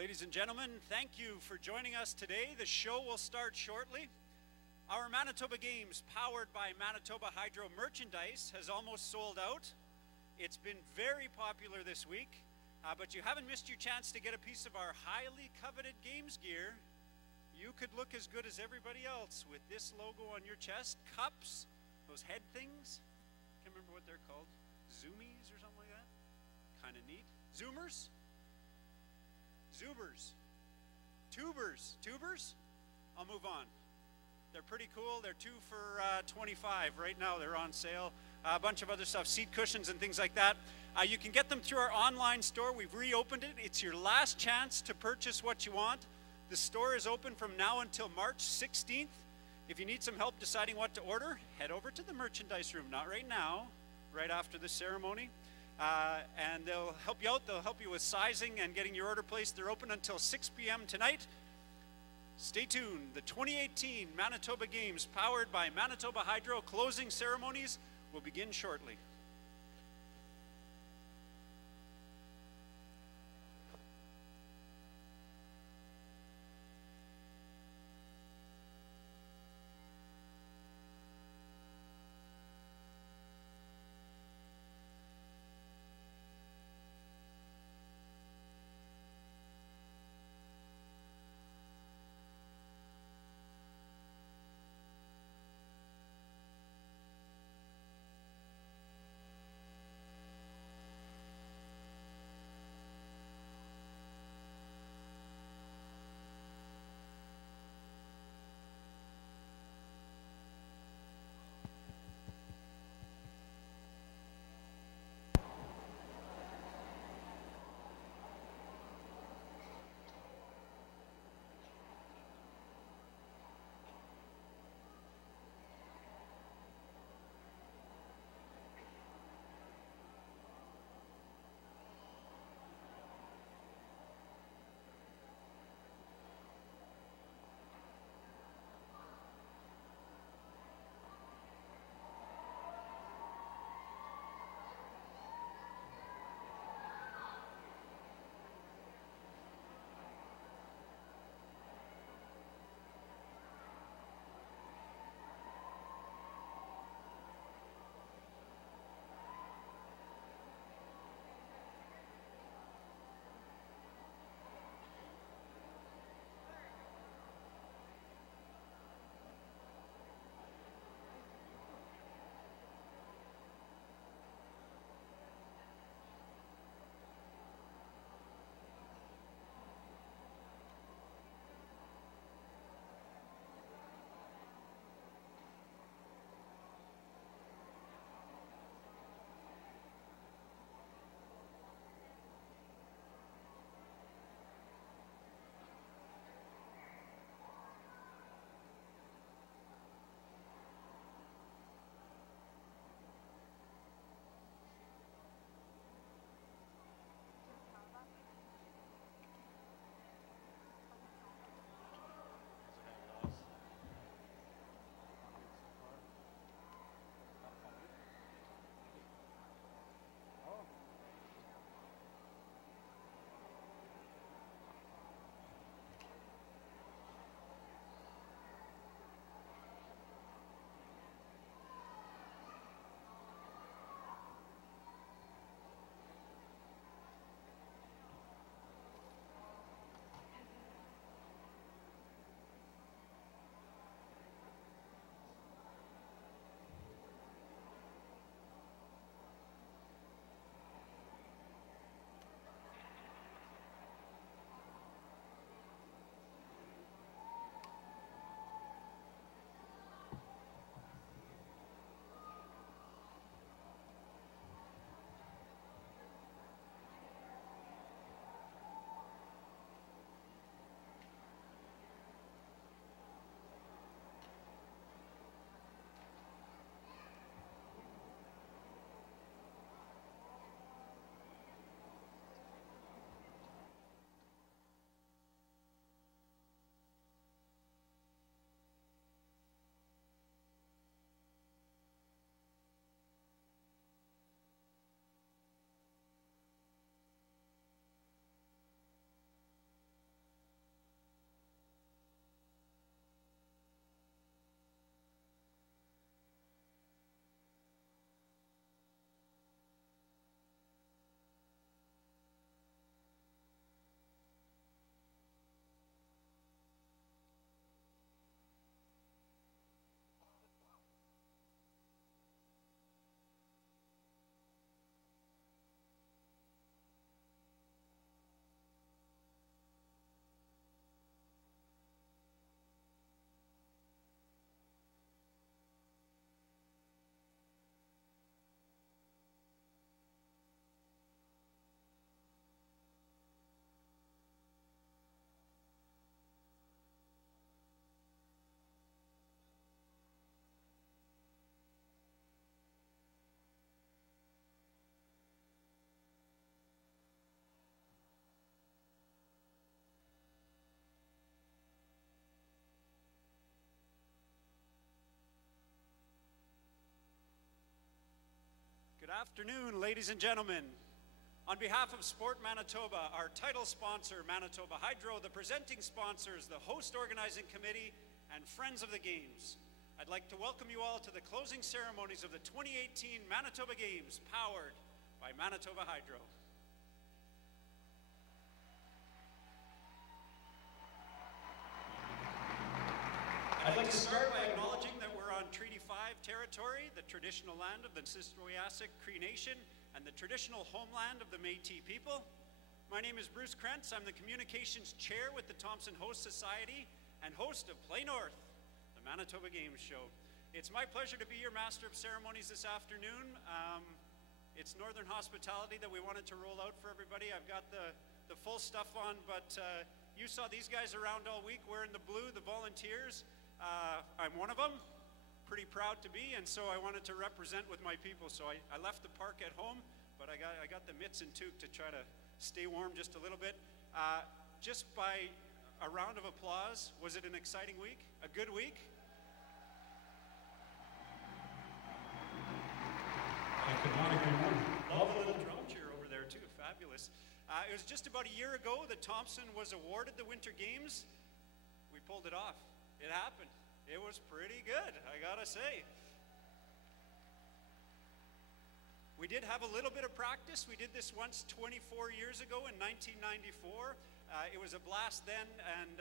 Ladies and gentlemen, thank you for joining us today. The show will start shortly. Our Manitoba Games, powered by Manitoba Hydro merchandise, has almost sold out. It's been very popular this week, but you haven't missed your chance to get a piece of our highly coveted games gear. You could look as good as everybody else with this logo on your chest, cups, those head things. Can't remember what they're called. Zoomies or something like that. Kind of neat. Zoomers? Zoobers. Tubers. Tubers? I'll move on. They're pretty cool. They're 2 for $25 right now. They're on sale. A bunch of other stuff, seat cushions and things like that. You can get them through our online store. We've reopened it. It's your last chance to purchase what you want. The store is open from now until March 16th. If you need some help deciding what to order, head over to the merchandise room. Not right now, right after the ceremony. And they'll help you out. They'll help you with sizing and getting your order placed. They're open until 6 p.m. tonight. Stay tuned. The 2018 Manitoba Games, powered by Manitoba Hydro, closing ceremonies will begin shortly. Afternoon, ladies and gentlemen. On behalf of Sport Manitoba, our title sponsor, Manitoba Hydro, the presenting sponsors, the host organizing committee, and friends of the Games, I'd like to welcome you all to the closing ceremonies of the 2018 Manitoba Games, powered by Manitoba Hydro. I'd like to start by acknowledging that we're on Treaty 5 territory, the traditional land of the Sistoyasik Cree Nation and the traditional homeland of the Métis people. My name is Bruce Krentz. I'm the Communications Chair with the Thompson Host Society and host of Play North, the Manitoba Games Show. It's my pleasure to be your Master of Ceremonies this afternoon. It's Northern hospitality that we wanted to roll out for everybody. I've got the full stuff on, but you saw these guys around all week wearing the blue, the volunteers. I'm one of them, pretty proud to be, and so I wanted to represent with my people. So I left the park at home, but I got the mitts and toque to try to stay warm just a little bit. Just by a round of applause, was it an exciting week? A good week? I could not agree more. Love the little drum cheer over there too, fabulous. It was just about a year ago that Thompson was awarded the Winter Games. We pulled it off. It happened. It was pretty good, I gotta say. We did have a little bit of practice. We did this once 24 years ago in 1994. It was a blast then, and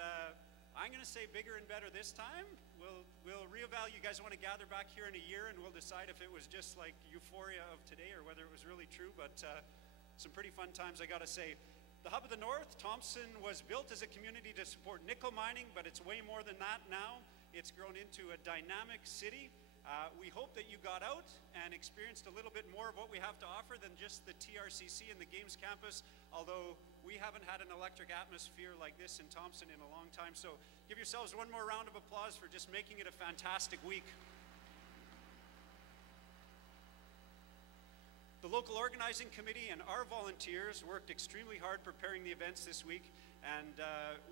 I'm gonna say bigger and better this time. We'll reevaluate. You guys want to gather back here in a year and we'll decide if it was just like euphoria of today or whether it was really true, but some pretty fun times, I gotta say. The Hub of the North, Thompson, was built as a community to support nickel mining, but it's way more than that now. It's grown into a dynamic city. We hope that you got out and experienced a little bit more of what we have to offer than just the TRCC and the Games Campus, although we haven't had an electric atmosphere like this in Thompson in a long time. So give yourselves one more round of applause for just making it a fantastic week. The local organizing committee and our volunteers worked extremely hard preparing the events this week, and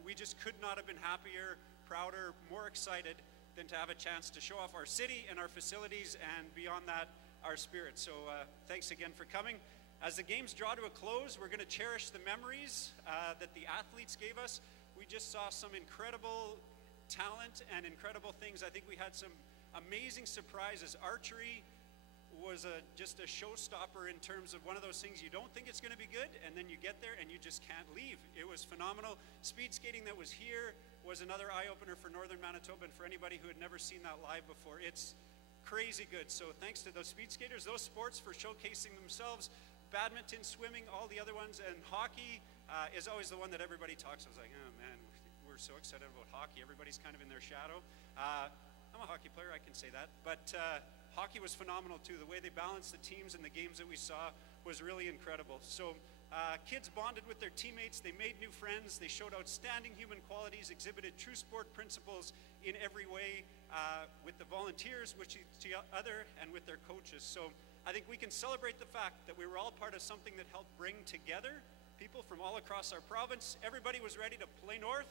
we just could not have been happier, prouder, more excited than to have a chance to show off our city and our facilities, and beyond that, our spirit. So thanks again for coming. As the games draw to a close, we're going to cherish the memories that the athletes gave us. We just saw some incredible talent and incredible things. I think we had some amazing surprises. Archery was just a showstopper in terms of one of those things you don't think it's going to be good, and then you get there and you just can't leave. It was phenomenal. Speed skating that was here was another eye-opener for Northern Manitoba, and for anybody who had never seen that live before. It's crazy good. So thanks to those speed skaters, those sports for showcasing themselves. Badminton, swimming, all the other ones, and hockey is always the one that everybody talks. I was like, oh man, we're so excited about hockey. Everybody's kind of in their shadow. I'm a hockey player, I can say that, but hockey was phenomenal too. The way they balanced the teams and the games that we saw was really incredible. So kids bonded with their teammates, they made new friends, they showed outstanding human qualities, exhibited true sport principles in every way with the volunteers, with each other, and with their coaches. So I think we can celebrate the fact that we were all part of something that helped bring together people from all across our province. Everybody was ready to play north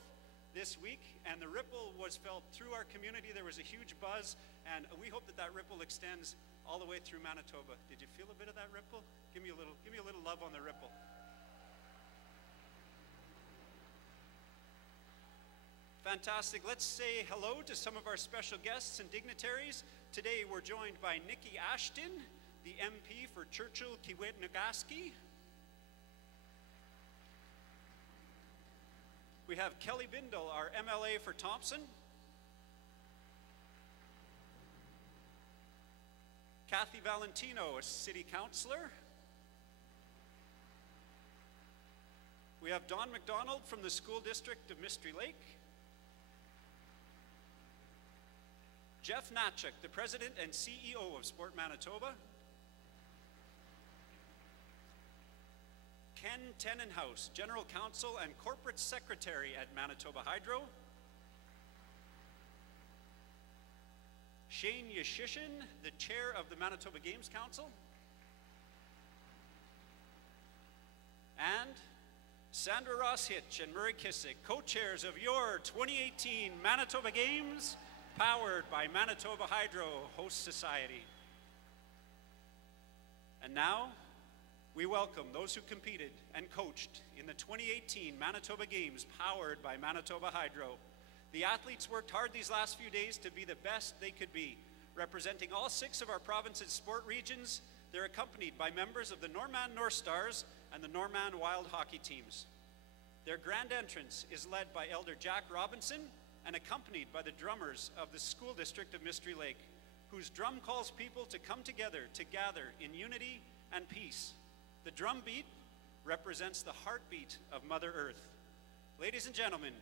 this week, and the ripple was felt through our community. There was a huge buzz, and we hope that that ripple extends all the way through Manitoba. Did you feel a bit of that ripple? Give me a little love on the ripple. Fantastic. Let's say hello to some of our special guests and dignitaries. Today we're joined by Nikki Ashton, the MP for Churchill Kiewit-Nagaski. We have Kelly Bindle, our MLA for Thompson. Kathy Valentino, a city councillor. We have Don McDonald from the School District of Mystery Lake. Jeff Natchuk, the President and CEO of Sport Manitoba. Ken Tenenhouse, General Counsel and Corporate Secretary at Manitoba Hydro. Shane Yashishin, the Chair of the Manitoba Games Council. And Sandra Ross Hitch and Murray Kissick, co-chairs of your 2018 Manitoba Games, powered by Manitoba Hydro Host Society. And now, we welcome those who competed and coached in the 2018 Manitoba Games powered by Manitoba Hydro. The athletes worked hard these last few days to be the best they could be. Representing all 6 of our province's sport regions, they're accompanied by members of the Norman North Stars and the Norman Wild hockey teams. Their grand entrance is led by Elder Jack Robinson and accompanied by the drummers of the School District of Mystery Lake, whose drum calls people to come together to gather in unity and peace. The drum beat represents the heartbeat of Mother Earth. Ladies and gentlemen,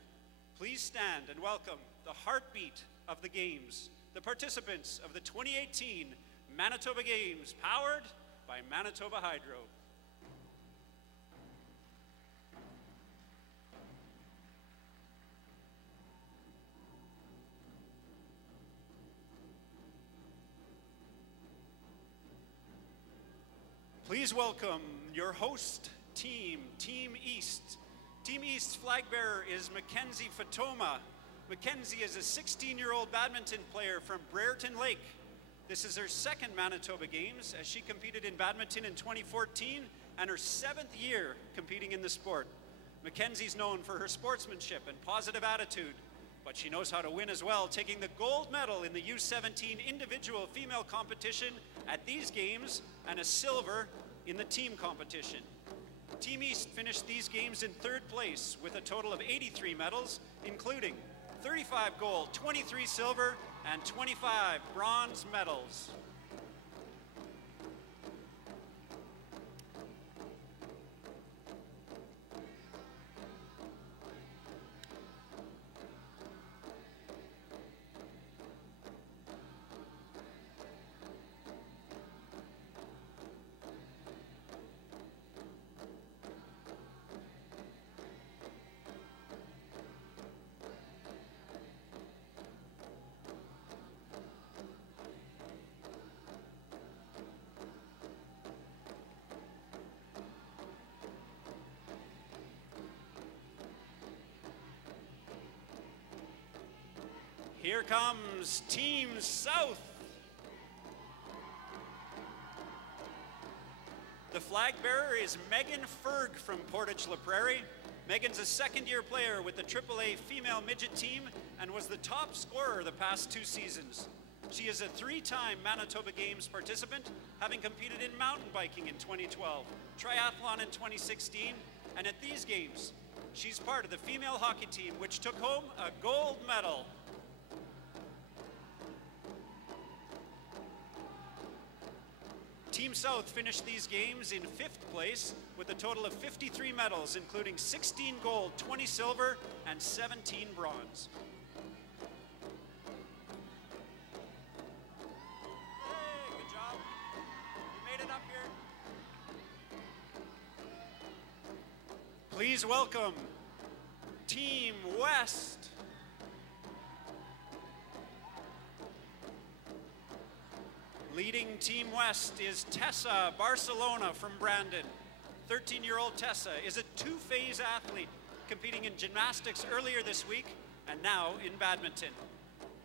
please stand and welcome the heartbeat of the Games, the participants of the 2018 Manitoba Games, powered by Manitoba Hydro. Please welcome your host team, Team East. Team East's flag bearer is Mackenzie Fatoma. Mackenzie is a 16-year-old badminton player from Brereton Lake. This is her 2nd Manitoba Games, as she competed in badminton in 2014 and her 7th year competing in the sport. Mackenzie's known for her sportsmanship and positive attitude, but she knows how to win as well, taking the gold medal in the U17 individual female competition at these games and a silver in the team competition. Team East finished these games in 3rd place with a total of 83 medals, including 35 gold, 23 silver, and 25 bronze medals. Here comes Team South. The flag bearer is Megan Ferg from Portage La Prairie. Megan's a 2nd-year player with the AAA female midget team and was the top scorer the past 2 seasons. She is a 3-time Manitoba Games participant, having competed in mountain biking in 2012, triathlon in 2016, and at these games, she's part of the female hockey team, which took home a gold medal. Team South finished these games in 5th place with a total of 53 medals, including 16 gold, 20 silver, and 17 bronze. Hey, good job. You made it up here. Please welcome Team West. Leading Team West is Tessa Barcelona from Brandon. 13-year-old Tessa is a 2-phase athlete, competing in gymnastics earlier this week and now in badminton.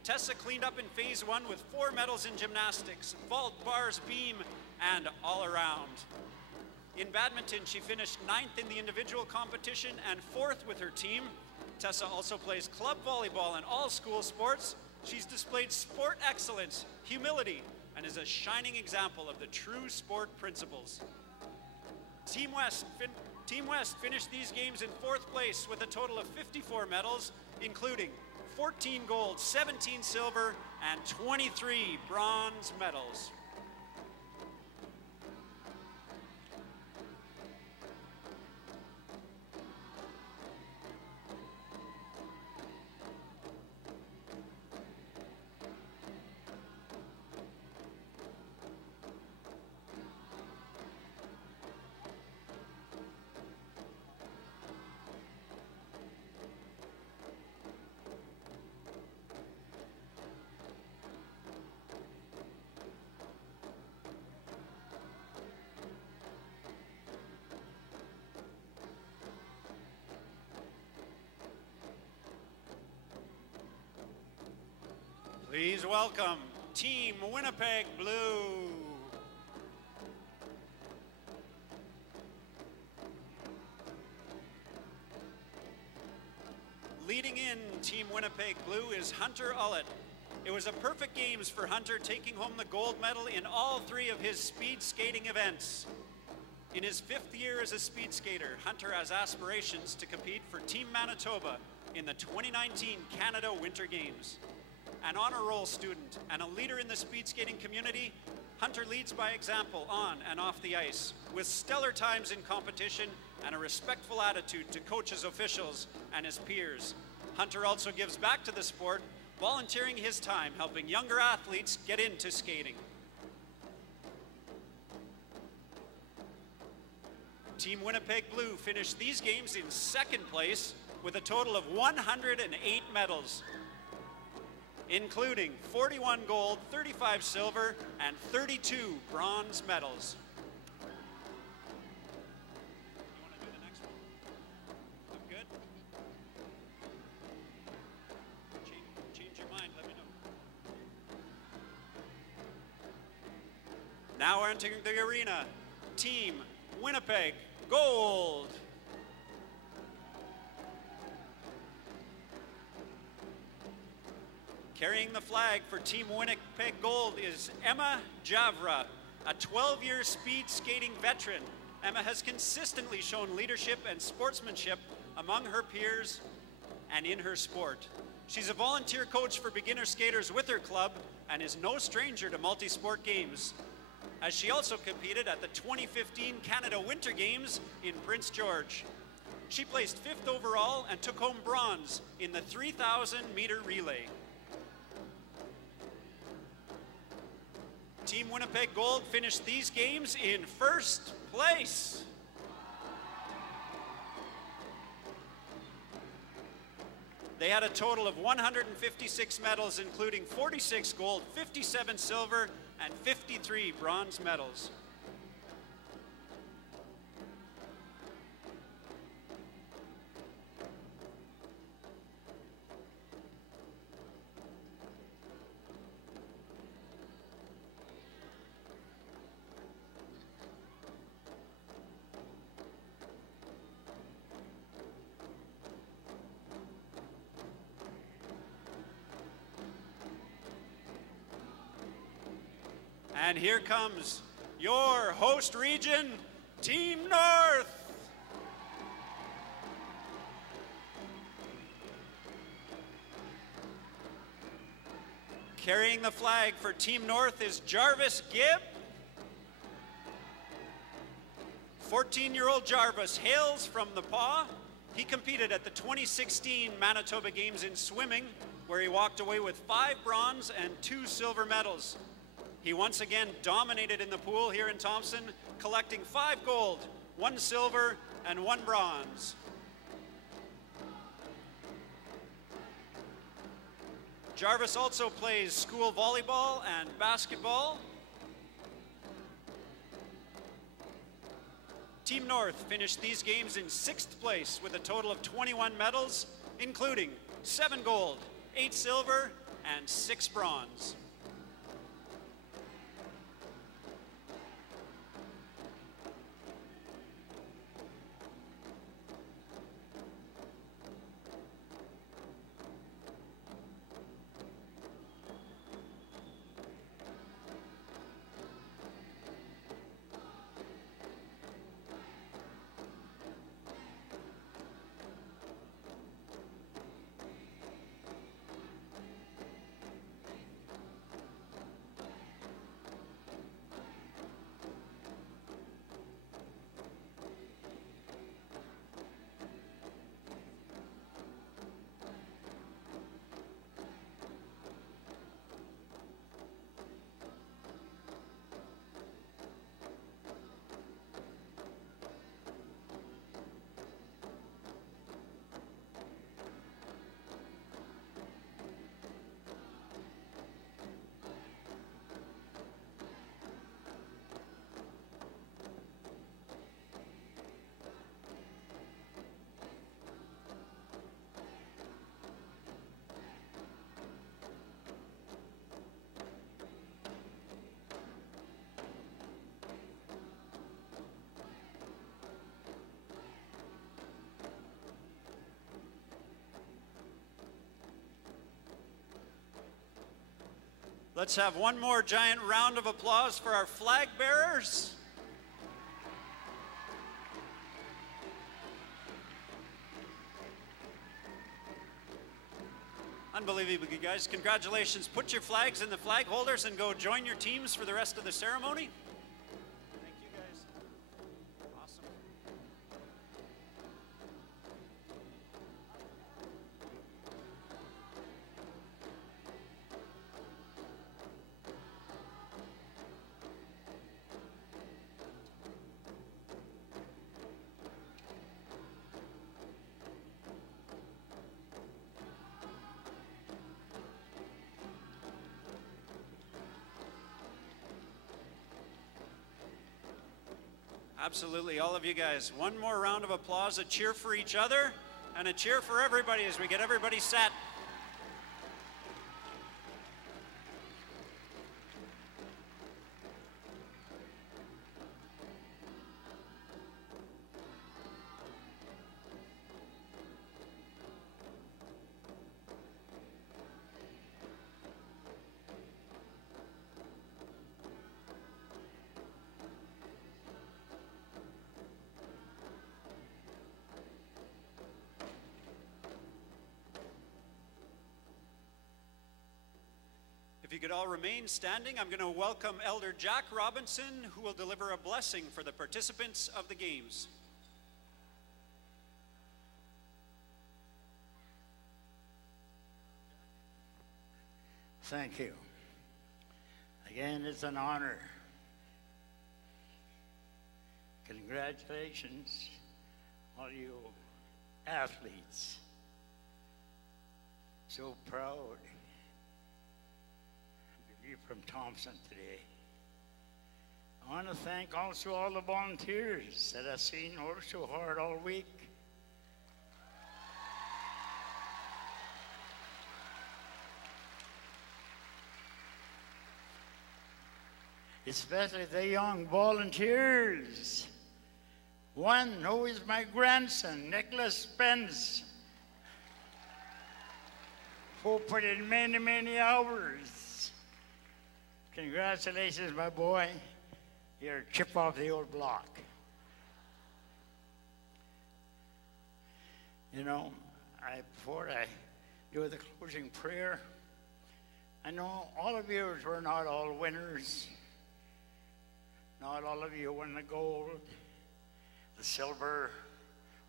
Tessa cleaned up in phase 1 with 4 medals in gymnastics, vault, bars, beam, and all around. In badminton, she finished 9th in the individual competition and 4th with her team. Tessa also plays club volleyball and all school sports. She's displayed sport excellence, humility, and is a shining example of the true sport principles. Team West finished these games in 4th place with a total of 54 medals, including 14 gold, 17 silver, and 23 bronze medals. Please welcome Team Winnipeg Blue. Leading in Team Winnipeg Blue is Hunter Ullett. It was a perfect games for Hunter, taking home the gold medal in all 3 of his speed skating events. In his 5th year as a speed skater, Hunter has aspirations to compete for Team Manitoba in the 2019 Canada Winter Games. An honor roll student and a leader in the speed skating community, Hunter leads by example on and off the ice, with stellar times in competition and a respectful attitude to coaches, officials, and his peers. Hunter also gives back to the sport, volunteering his time helping younger athletes get into skating. Team Winnipeg Blue finished these games in 2nd place with a total of 108 medals, including 41 gold, 35 silver, and 32 bronze medals. You want to do the next one? I'm good? Change your mind, let me know. Now entering the arena, Team Winnipeg Gold. Carrying the flag for Team Winnipeg Gold is Emma Javra, a 12-year speed skating veteran. Emma has consistently shown leadership and sportsmanship among her peers and in her sport. She's a volunteer coach for beginner skaters with her club and is no stranger to multi-sport games, as she also competed at the 2015 Canada Winter Games in Prince George. She placed 5th overall and took home bronze in the 3,000-meter relay. Team Winnipeg Gold finished these games in 1st place. They had a total of 156 medals, including 46 gold, 57 silver, and 53 bronze medals. And here comes your host region, Team North. Carrying the flag for Team North is Jarvis Gibb. 14-year-old Jarvis hails from the Paw. He competed at the 2016 Manitoba Games in swimming, where he walked away with 5 bronze and 2 silver medals. He once again dominated in the pool here in Thompson, collecting 5 gold, 1 silver, and 1 bronze. Jarvis also plays school volleyball and basketball. Team North finished these games in 6th place with a total of 21 medals, including 7 gold, 8 silver, and 6 bronze. Let's have one more giant round of applause for our flag bearers. Unbelievable, you guys. Congratulations. Put your flags in the flag holders and go join your teams for the rest of the ceremony. Thank you, guys. Awesome. Absolutely, all of you guys. One more round of applause, a cheer for each other, and a cheer for everybody as we get everybody set. If you could all remain standing, I'm going to welcome Elder Jack Robinson, who will deliver a blessing for the participants of the games. Thank you. Again, it's an honor. Congratulations, all you athletes. So proud to be from Thompson today. I want to thank also all the volunteers that I've seen work so hard all week. Especially the young volunteers. One who is my grandson, Nicholas Spence, who put in many, many hours. Congratulations, my boy. You're a chip off the old block. You know, before I do the closing prayer, I know all of you were not all winners. Not all of you won the gold, the silver,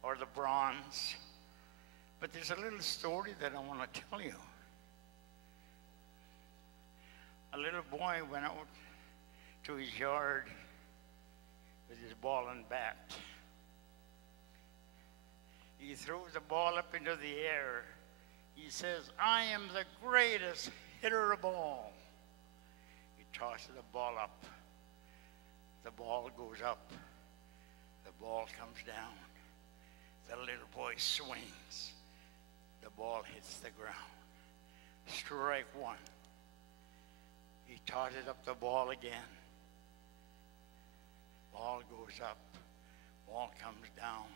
or the bronze. But there's a little story that I want to tell you. A little boy went out to his yard with his ball and bat. He throws the ball up into the air. He says, "I am the greatest hitter of all." He tosses the ball up. The ball goes up. The ball comes down. The little boy swings. The ball hits the ground. Strike one. He tosses up the ball again. Ball goes up. Ball comes down.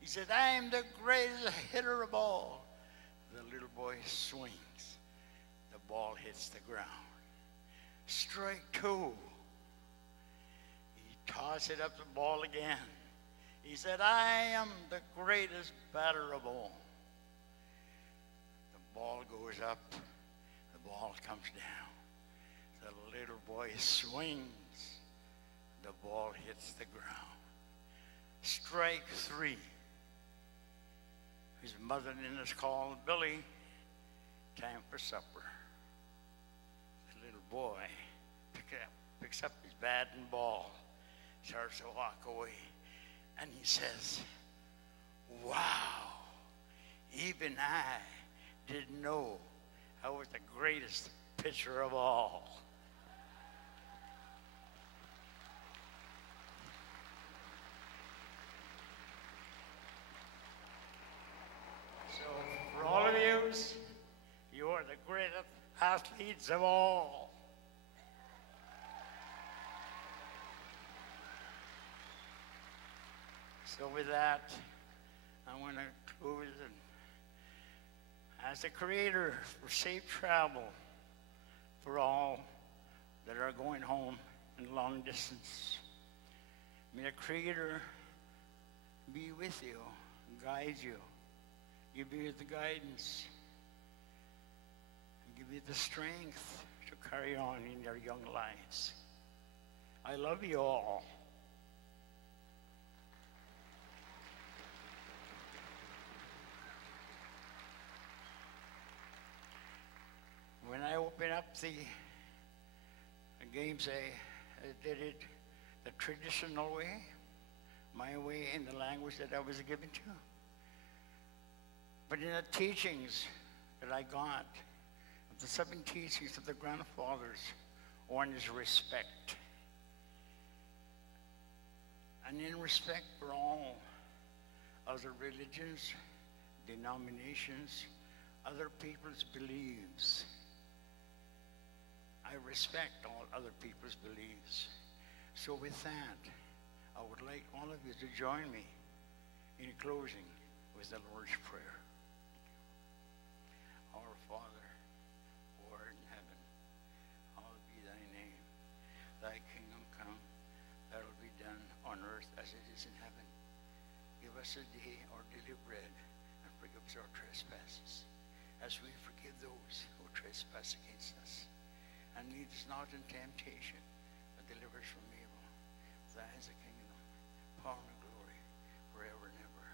He said, "I am the greatest hitter of all." The little boy swings. The ball hits the ground. Strike two. He tosses up the ball again. He said, "I am the greatest batter of all." The ball goes up. The ball comes down. The little boy swings. The ball hits the ground. Strike three. His mother-in-law's called, "Billy, time for supper." The little boy picks up his bat and ball, starts to walk away, and he says, "Wow, even I didn't know I was the greatest pitcher of all." So for all of you are the greatest athletes of all. So with that, I want to close and ask the Creator for safe travel for all that are going home in long distance. May the Creator be with you, guide you, give you the guidance, and give you the strength to carry on in your young lives. I love you all. When I open up the games, I did it the traditional way, my way in the language that I was given to. But in the teachings that I got, the 7 teachings of the grandfathers, one is respect. And in respect for all other religions, denominations, other people's beliefs. I respect all other people's beliefs. So with that, I would like all of you to join me in closing with the Lord's Prayer. Our Father, who art in heaven, hallowed be thy name. Thy kingdom come, thy will be done on earth as it is in heaven. Give us a day our daily bread, and forgive us our trespasses, as we forgive those who trespass against us. And lead us not in temptation, but deliver us from evil. Thine is the kingdom, power, and glory, forever and ever.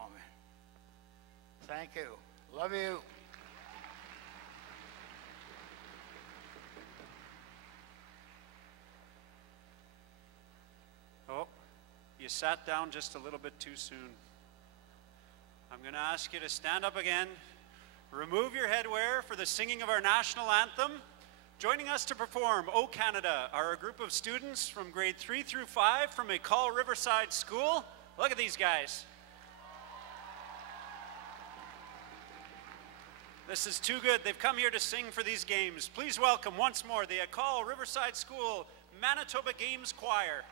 Amen. Thank you. Love you. Oh, you sat down just a little bit too soon. I'm going to ask you to stand up again, remove your headwear for the singing of our national anthem. Joining us to perform O Canada are a group of students from grade 3 through 5 from École Riverside School. Look at these guys. This is too good. They've come here to sing for these games. Please welcome once more the École Riverside School Manitoba Games Choir.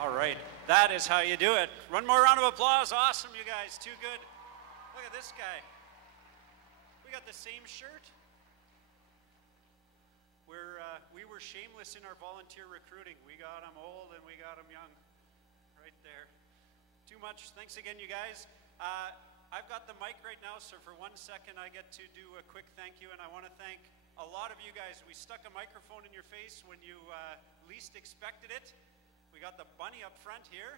All right, that is how you do it. One more round of applause. Awesome, you guys, too good. Look at this guy. We got the same shirt. We were shameless in our volunteer recruiting. We got them old and we got them young. Right there. Too much. Thanks again, you guys. I've got the mic right now, so for 1 second I get to do a quick thank you, and I want to thank a lot of you guys. We stuck a microphone in your face when you least expected it. We got the bunny up front here.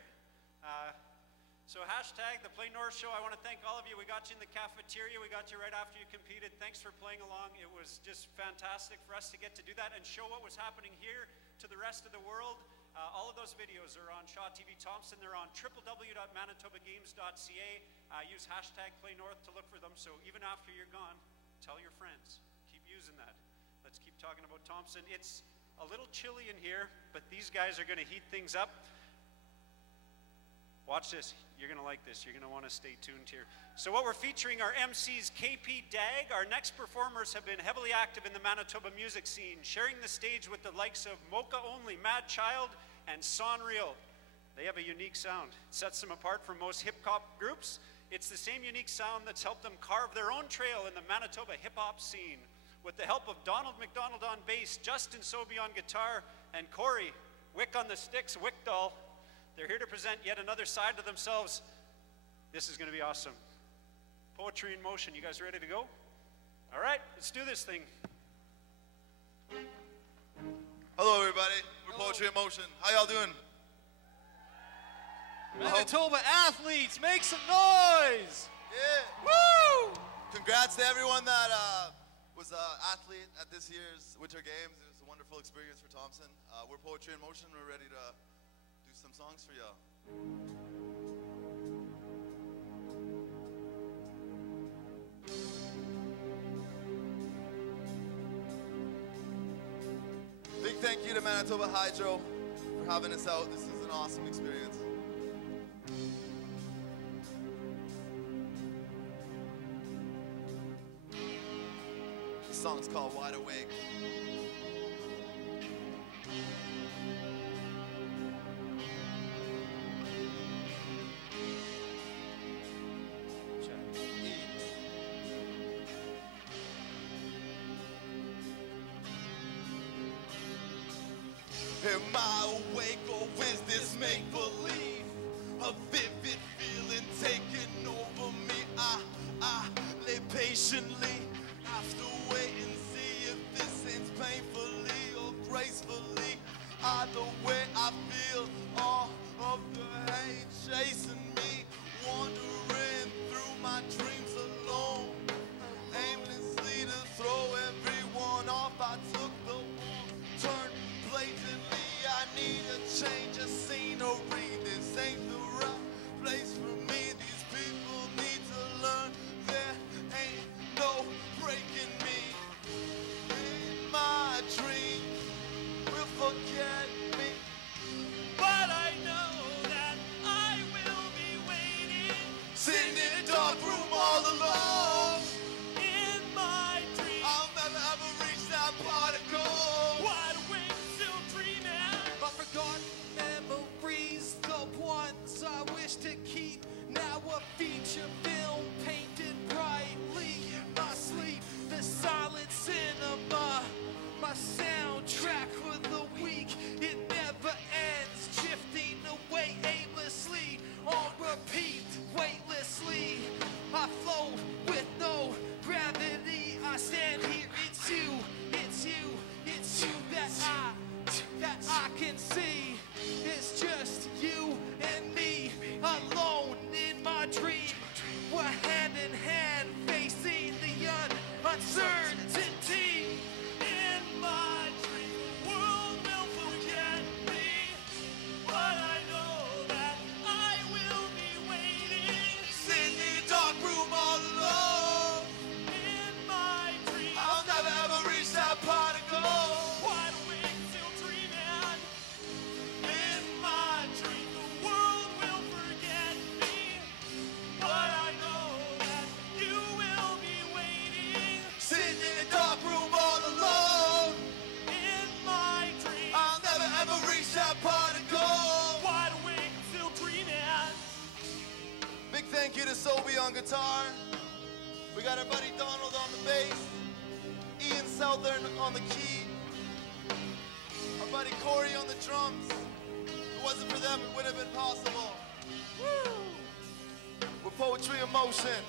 So hashtag the Play North Show. I want to thank all of you. We got you in the cafeteria. We got you right after you competed. Thanks for playing along. It was just fantastic for us to get to do that and show what was happening here to the rest of the world. All of those videos are on Shaw TV Thompson. They're on www.manitobagames.ca. Use hashtag Play North to look for them. So even after you're gone, tell your friends. Keep using that. Let's keep talking about Thompson. It's a little chilly in here, but these guys are going to heat things up. Watch this. You're going to like this. You're going to want to stay tuned here. So what we're featuring are MCs KP Dag. Our next performers have been heavily active in the Manitoba music scene, sharing the stage with the likes of Mocha Only, Mad Child, and Sonreal. They have a unique sound. It sets them apart from most hip-hop groups. It's the same unique sound that's helped them carve their own trail in the Manitoba hip-hop scene. With the help of Donald McDonald on bass, Justin Sobey on guitar, and Corey Wick on the sticks, Wickdoll, they're here to present yet another side of themselves. This is going to be awesome. Poetry in motion. You guys ready to go? All right, let's do this thing. Hello, everybody. We're Poetry in Motion. How y'all doing? Manitoba athletes, make some noise! Yeah. Woo! Congrats to everyone that was an athlete at this year's Winter Games. It was a wonderful experience for Thompson. We're Poetry in Motion. We're ready to do some songs for y'all. Big thank you to Manitoba Hydro for having us out. This is an awesome experience. The song's called Wide Awake. Am I awake or is this make-believe? A vivid feeling taking over me. I lay patiently after wait and see if this ends painfully or gracefully. Either way I feel all of the hate chasing me, wandering through my dreams alone, aimlessly to throw everyone off. I took the wrong turn blatantly. I need a change of scenery. This ain't the right place for me. These people need to learn there ain't no breaking me. In my dream will forget me, but I know that I will be waiting, sitting in a dark room all alone. In my dream I'll never ever reach that particle. Wide awake, still dreaming, My forgotten memories, the ones I wish to keep. Now a feature film painted brightly in my sleep. The silent cinema, my soundtrack for the week. It never ends, drifting away aimlessly, on repeat, weightlessly. I float with no gravity. I stand here, it's you, it's you, it's you that I can see. It's just you and me, alone in my dream. We're hand in hand, facing the uncertainty. In my dream, the world will forget me, but I know that I will be waiting, sitting in a dark room all alone. in my dream. I'll never ever reach that particle. Wide awake, still dreaming. In my dream, The world will forget me, but I know that you will be waiting. sitting in a dark room all alone. In my dream, I'll never ever reach that particle. wide awake, still dreaming. Big thank you to Sobey on guitar. We got our buddy Donald on the bass, Ian Southern on the key, our buddy Corey on the drums. If it wasn't for them, it would have been possible. Woo! We're Poetry in Motion.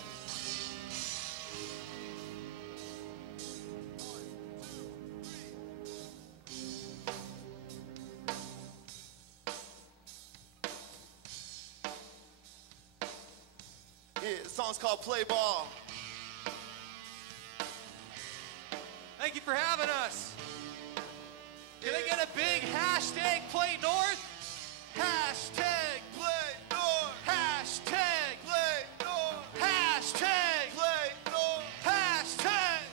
Yeah, the song's called Play Ball. Thank you for having us. Can I get a big hashtag play north? Hashtag, Play North. hashtag, Play North. hashtag, Play North. hashtag.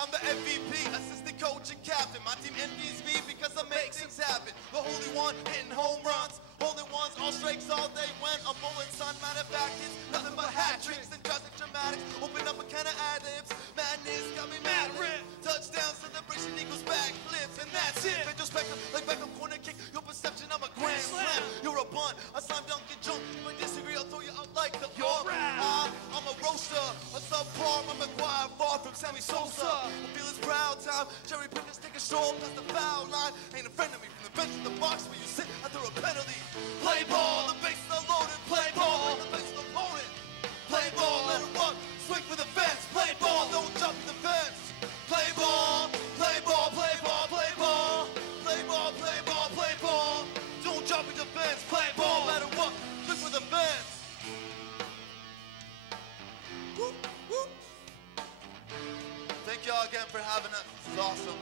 I'm the the MVP, assistant coach and captain. My team envies me because I make things happen. The holy one hitting home runs, holding ones, all strikes all day. When I'm bowling, sun manufactures nothing but hat tricks and drastic dramatics. Open up a can of ad-libs, madness got me mad lit. Touchdown celebration equals back flips, and that's it. Retrospective, like Beckham corner kick, your perception of a grand slam. You're a bunt, a slam dunk, and jump. If I disagree, I'll throw you out like the arm. I'm a roaster, a subpar, I'm McGuire, far from Sammy Sosa. I feel it's proud time. Jerry Pickens take a stroll past the foul line. Ain't a friend of me from the bench to the box where you sit after a penalty. Play ball, the bases are loaded. Play ball, the bases are opponent. Play ball, let it run, swing for the fence. Play ball, don't jump the fence. Play ball, play ball, play ball, play ball. Play ball, play ball, play ball. Don't jump the fence. Play ball, let it run, swing for the fence. Woo, woo. Thank y'all again for having us. This is awesome.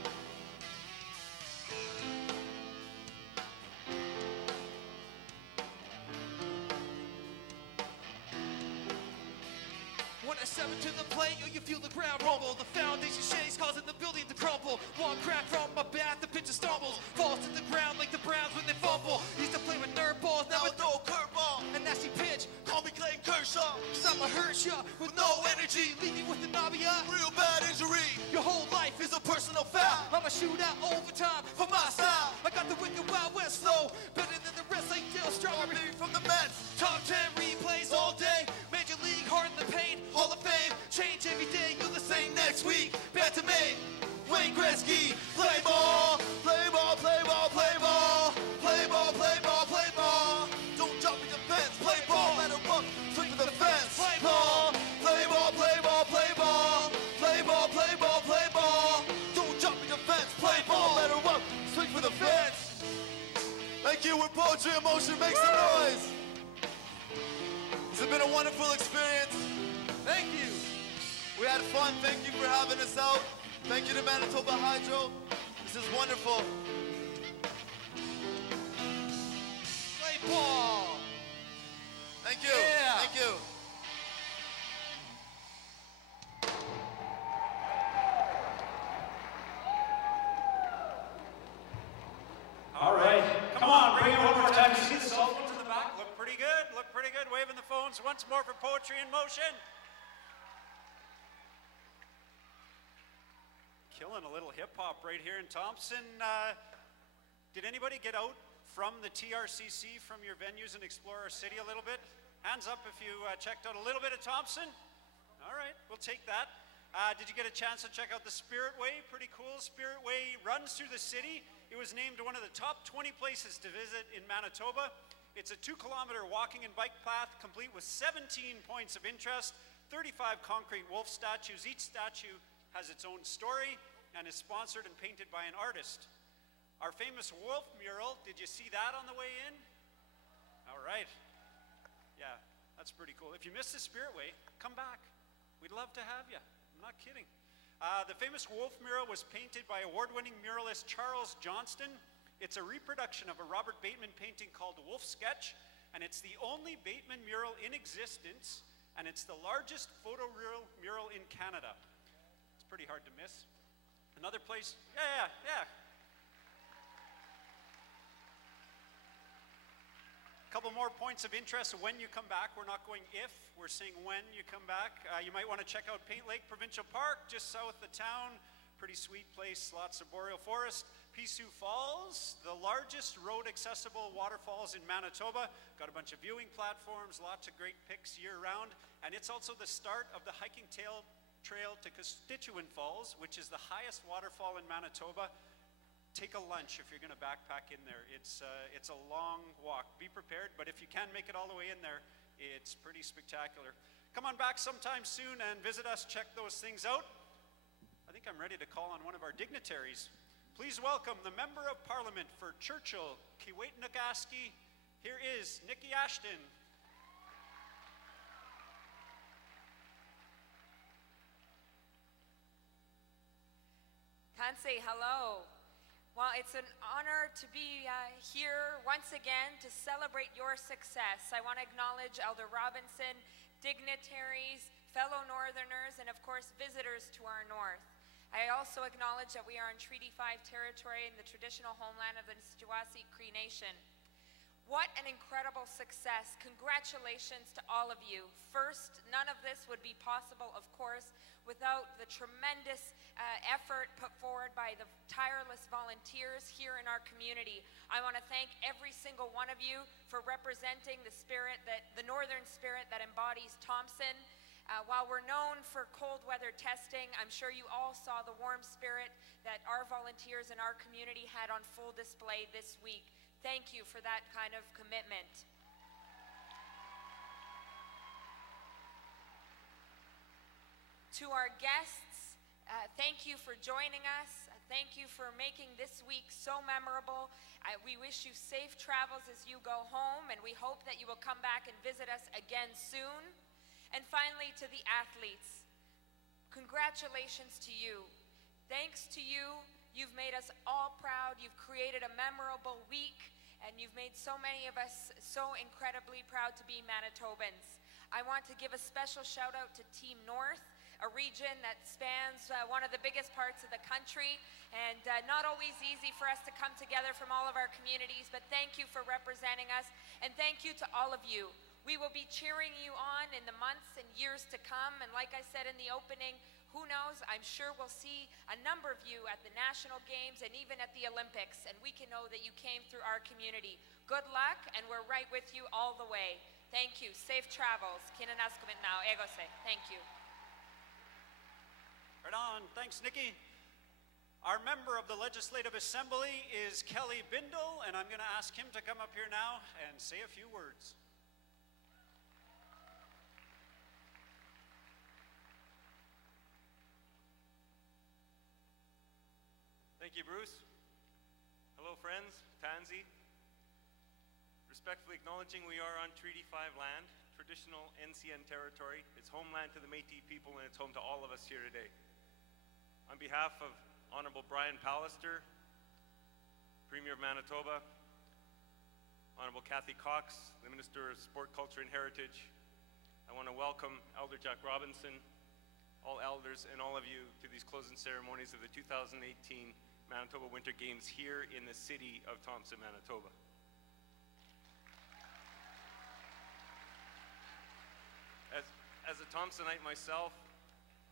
When I step into the plate, you feel the ground rumble. The foundation shakes, causing the building to crumble. One crack from my bat, the pitcher stumbles. Falls to the ground like the Browns when they fumble. Used to play with nerd balls, now I throw a curveball. A nasty pitch, call me Clayton Kershaw. Cause I'ma hurt ya with no energy. Leave you with the nausea, Real bad injury. your whole life is a personal foul. I'ma shoot out overtime for my style. I got the wicked Wild West flow, better than the rest like Dale Strawberry. From the Mets. Top 10 replays all day. Major League, Hard in the Paint, Hall of Fame. Change every day, you're the same next week. Back to me, Wayne Gretzky. Play ball, play ball, play ball, play ball. Play ball, play ball, play ball. Don't jump in the fence. Play ball, let it run, swing for the fence. Play ball, play ball, play ball, play ball. Play ball, play ball, play ball. Don't jump in the fence. Play ball, let it run, swing for the fence. Thank you. With poetry in motion, make some noise. This has been a wonderful experience. Thank you. We had fun. Thank you for having us out. Thank you to Manitoba Hydro. This is wonderful. Play ball. Thank you. Yeah. Thank you. All right, come on, bring it one more time. You see the cell phones in the back? Look pretty good, look pretty good. Waving the phones once more for Poetry in Motion. Killing a little hip hop right here in Thompson. Did anybody get out from the TRCC, from your venues, and explore our city a little bit? Hands up if you checked out a little bit of Thompson. All right, we'll take that. Did you get a chance to check out the Spirit Way? Pretty cool. Spirit Way runs through the city. It was named one of the top 20 places to visit in Manitoba. It's a 2-kilometer walking and bike path complete with 17 points of interest, 35 concrete wolf statues. Each statue has its own story and is sponsored and painted by an artist. Our famous wolf mural, did you see that on the way in? All right. Yeah, that's pretty cool. If you missed the Spirit Way, come back. We'd love to have you. I'm not kidding. The famous wolf mural was painted by award-winning muralist Charles Johnston. It's a reproduction of a Robert Bateman painting called Wolf Sketch, and it's the only Bateman mural in existence, and it's the largest photo mural in Canada. It's pretty hard to miss. Another place, yeah. Couple more points of interest when you come back. We're not going if, we're saying when you come back. You might want to check out Paint Lake Provincial Park, just south of town. Pretty sweet place, lots of boreal forest. Pisu Falls, the largest road accessible waterfalls in Manitoba. Got a bunch of viewing platforms, lots of great pics year round. And it's also the start of the hiking trail to Constituent Falls, which is the highest waterfall in Manitoba. Take a lunch if you're going to backpack in there. It's a long walk. Be prepared, but if you can make it all the way in there, it's pretty spectacular. Come on back sometime soon and visit us, check those things out. I think I'm ready to call on one of our dignitaries. Please welcome the Member of Parliament for Churchill, Keewatin-Nagasaki. Here is Nikki Ashton. Can't say hello. Well, it's an honor to be here once again to celebrate your success. I want to acknowledge Elder Robinson, dignitaries, fellow Northerners, and of course visitors to our north. I also acknowledge that we are in Treaty 5 territory in the traditional homeland of the Nisqually Cree Nation. What an incredible success. Congratulations to all of you. First, none of this would be possible, of course, without the tremendous effort put forward by the tireless volunteers here in our community. I want to thank every single one of you for representing the spirit, the northern spirit that embodies Thompson. While we're known for cold weather testing, I'm sure you all saw the warm spirit that our volunteers in our community had on full display this week. Thank you for that kind of commitment. To our guests, thank you for joining us. Thank you for making this week so memorable. We wish you safe travels as you go home, and we hope that you will come back and visit us again soon. And finally, to the athletes, congratulations to you. Thanks to you, you've made us all proud. You've created a memorable week, and you've made so many of us so incredibly proud to be Manitobans. I want to give a special shout out to Team North, a region that spans one of the biggest parts of the country, and not always easy for us to come together from all of our communities, but thank you for representing us, and thank you to all of you. We will be cheering you on in the months and years to come, and like I said in the opening, who knows, I'm sure we'll see a number of you at the National Games and even at the Olympics, and we can know that you came through our community. Good luck, and we're right with you all the way. Thank you. Safe travels. Kinanaskumit now. Egose. Thank you. Right on. Thanks, Nikki. Our member of the Legislative Assembly is Kelly Bindle, and I'm going to ask him to come up here now and say a few words. Thank you, Bruce. Hello, friends. Tansy. Respectfully acknowledging we are on Treaty 5 land, traditional NCN territory. It's homeland to the Métis people, and it's home to all of us here today. On behalf of Honorable Brian Pallister, Premier of Manitoba, Honorable Kathy Cox, the Minister of Sport, Culture and Heritage, I want to welcome Elder Jack Robinson, all elders, and all of you to these closing ceremonies of the 2018 Manitoba Winter Games here in the city of Thompson, Manitoba. As a Thompsonite myself,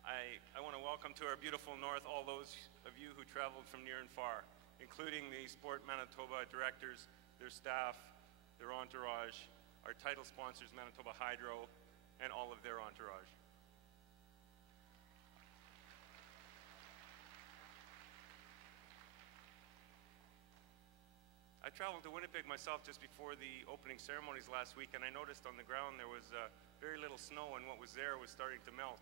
I want to welcome to our beautiful north all those of you who traveled from near and far, including the Sport Manitoba directors, their staff, their entourage, our title sponsors, Manitoba Hydro, and all of their entourage. I traveled to Winnipeg myself just before the opening ceremonies last week, and I noticed on the ground there was very little snow, and what was there was starting to melt.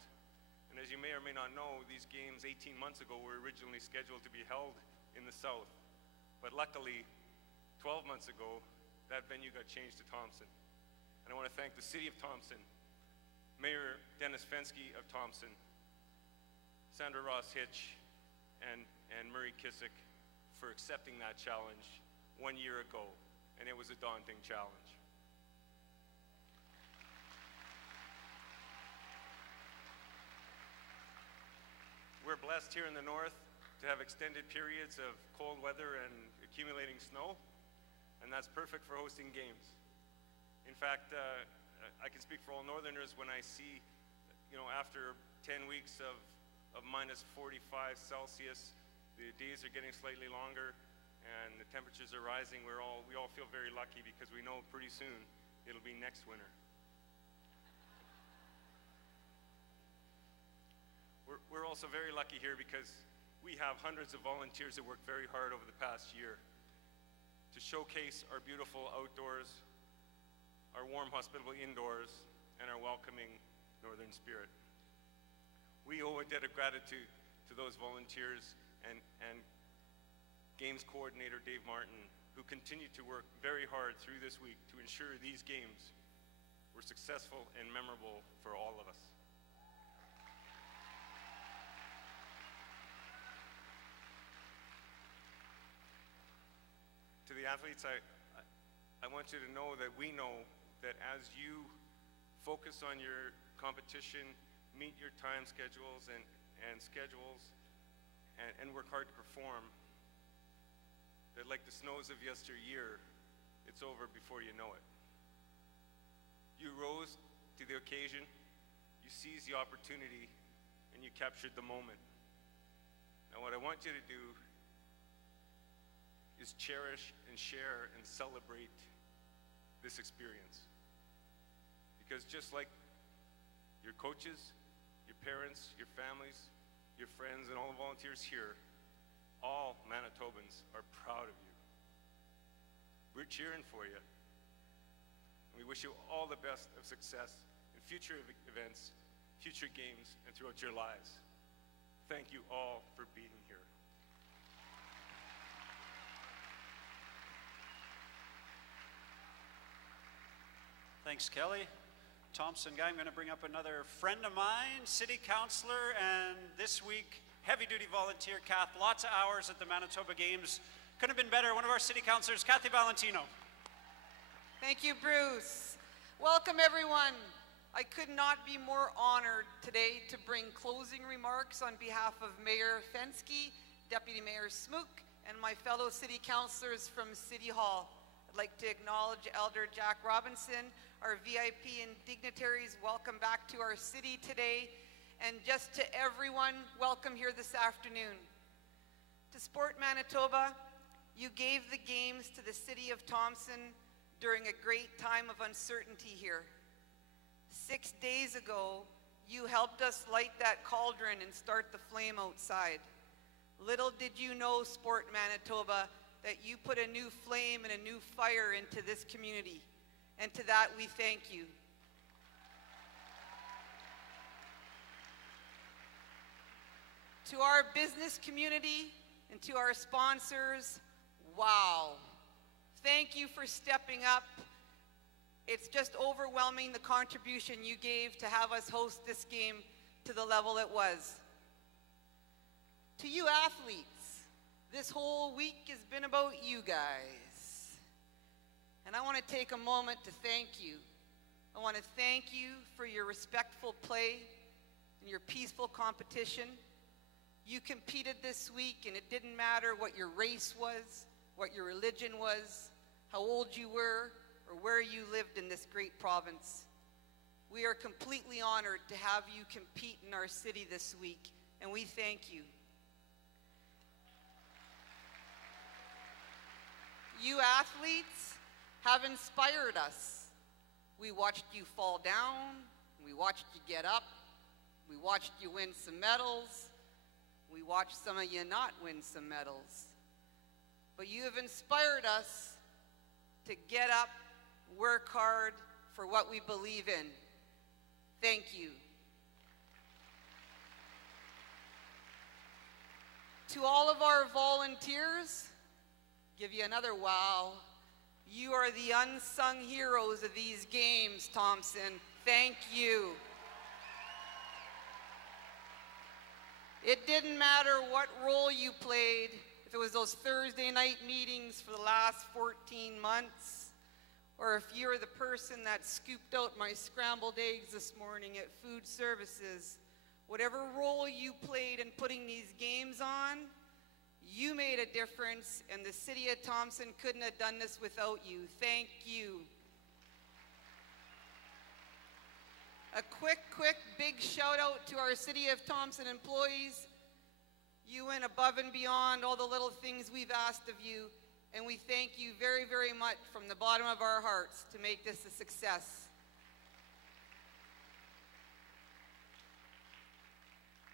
And as you may or may not know, these games 18 months ago were originally scheduled to be held in the south. But luckily, 12 months ago, that venue got changed to Thompson. And I want to thank the City of Thompson, Mayor Dennis Fensky of Thompson, Sandra Ross Hitch, and Murray Kissick for accepting that challenge 1 year ago, and it was a daunting challenge. We're blessed here in the north to have extended periods of cold weather and accumulating snow, and that's perfect for hosting games. In fact, I can speak for all northerners when I see, after 10 weeks of minus 45 Celsius, the days are getting slightly longer, and the temperatures are rising. We all feel very lucky because we know pretty soon it'll be next winter. We're also very lucky here because we have hundreds of volunteers that work very hard over the past year to showcase our beautiful outdoors, our warm, hospitable indoors, and our welcoming northern spirit. We owe a debt of gratitude to those volunteers and Games Coordinator Dave Martin, who continued to work very hard through this week to ensure these games were successful and memorable for all of us. To the athletes, I want you to know that we know that as you focus on your competition, meet your time schedules and schedules, and work hard to perform, that like the snows of yesteryear, it's over before you know it. You rose to the occasion, you seized the opportunity, and you captured the moment. Now what I want you to do is cherish and share and celebrate this experience. Because just like your coaches, your parents, your families, your friends, and all the volunteers here, all Manitobans are proud of you. We're cheering for you. And we wish you all the best of success in future events, future games, and throughout your lives. Thank you all for being here. Thanks, Kelly. Thompson guy, I'm going to bring up another friend of mine, city councilor, and this week, heavy-duty volunteer, Kath. Lots of hours at the Manitoba Games. Couldn't have been better. One of our city councilors, Kathy Valentino. Thank you, Bruce. Welcome, everyone. I could not be more honored today to bring closing remarks on behalf of Mayor Fensky, Deputy Mayor Smook, and my fellow city councilors from City Hall. I'd like to acknowledge Elder Jack Robinson, our VIP and dignitaries. Welcome back to our city today. And just to everyone, welcome here this afternoon. To Sport Manitoba, you gave the games to the city of Thompson during a great time of uncertainty here. 6 days ago, you helped us light that cauldron and start the flame outside. Little did you know, Sport Manitoba, that you put a new flame and a new fire into this community. And to that, we thank you. To our business community and to our sponsors, wow. Thank you for stepping up. It's just overwhelming the contribution you gave to have us host this game to the level it was. To you athletes, this whole week has been about you guys. And I want to take a moment to thank you. I want to thank you for your respectful play and your peaceful competition. You competed this week, and it didn't matter what your race was, what your religion was, how old you were, or where you lived in this great province. We are completely honored to have you compete in our city this week, and we thank you. You athletes have inspired us. We watched you fall down, we watched you get up, we watched you win some medals, we watched some of you not win some medals. But you have inspired us to get up, work hard for what we believe in. Thank you. To all of our volunteers, give you another wow. You are the unsung heroes of these games, Thompson. Thank you. It didn't matter what role you played, if it was those Thursday night meetings for the last 14 months, or if you're the person that scooped out my scrambled eggs this morning at Food Services, whatever role you played in putting these games on, you made a difference, and the city of Thompson couldn't have done this without you. Thank you. A quick, big shout out to our City of Thompson employees. You went above and beyond all the little things we've asked of you, and we thank you very, very much from the bottom of our hearts to make this a success.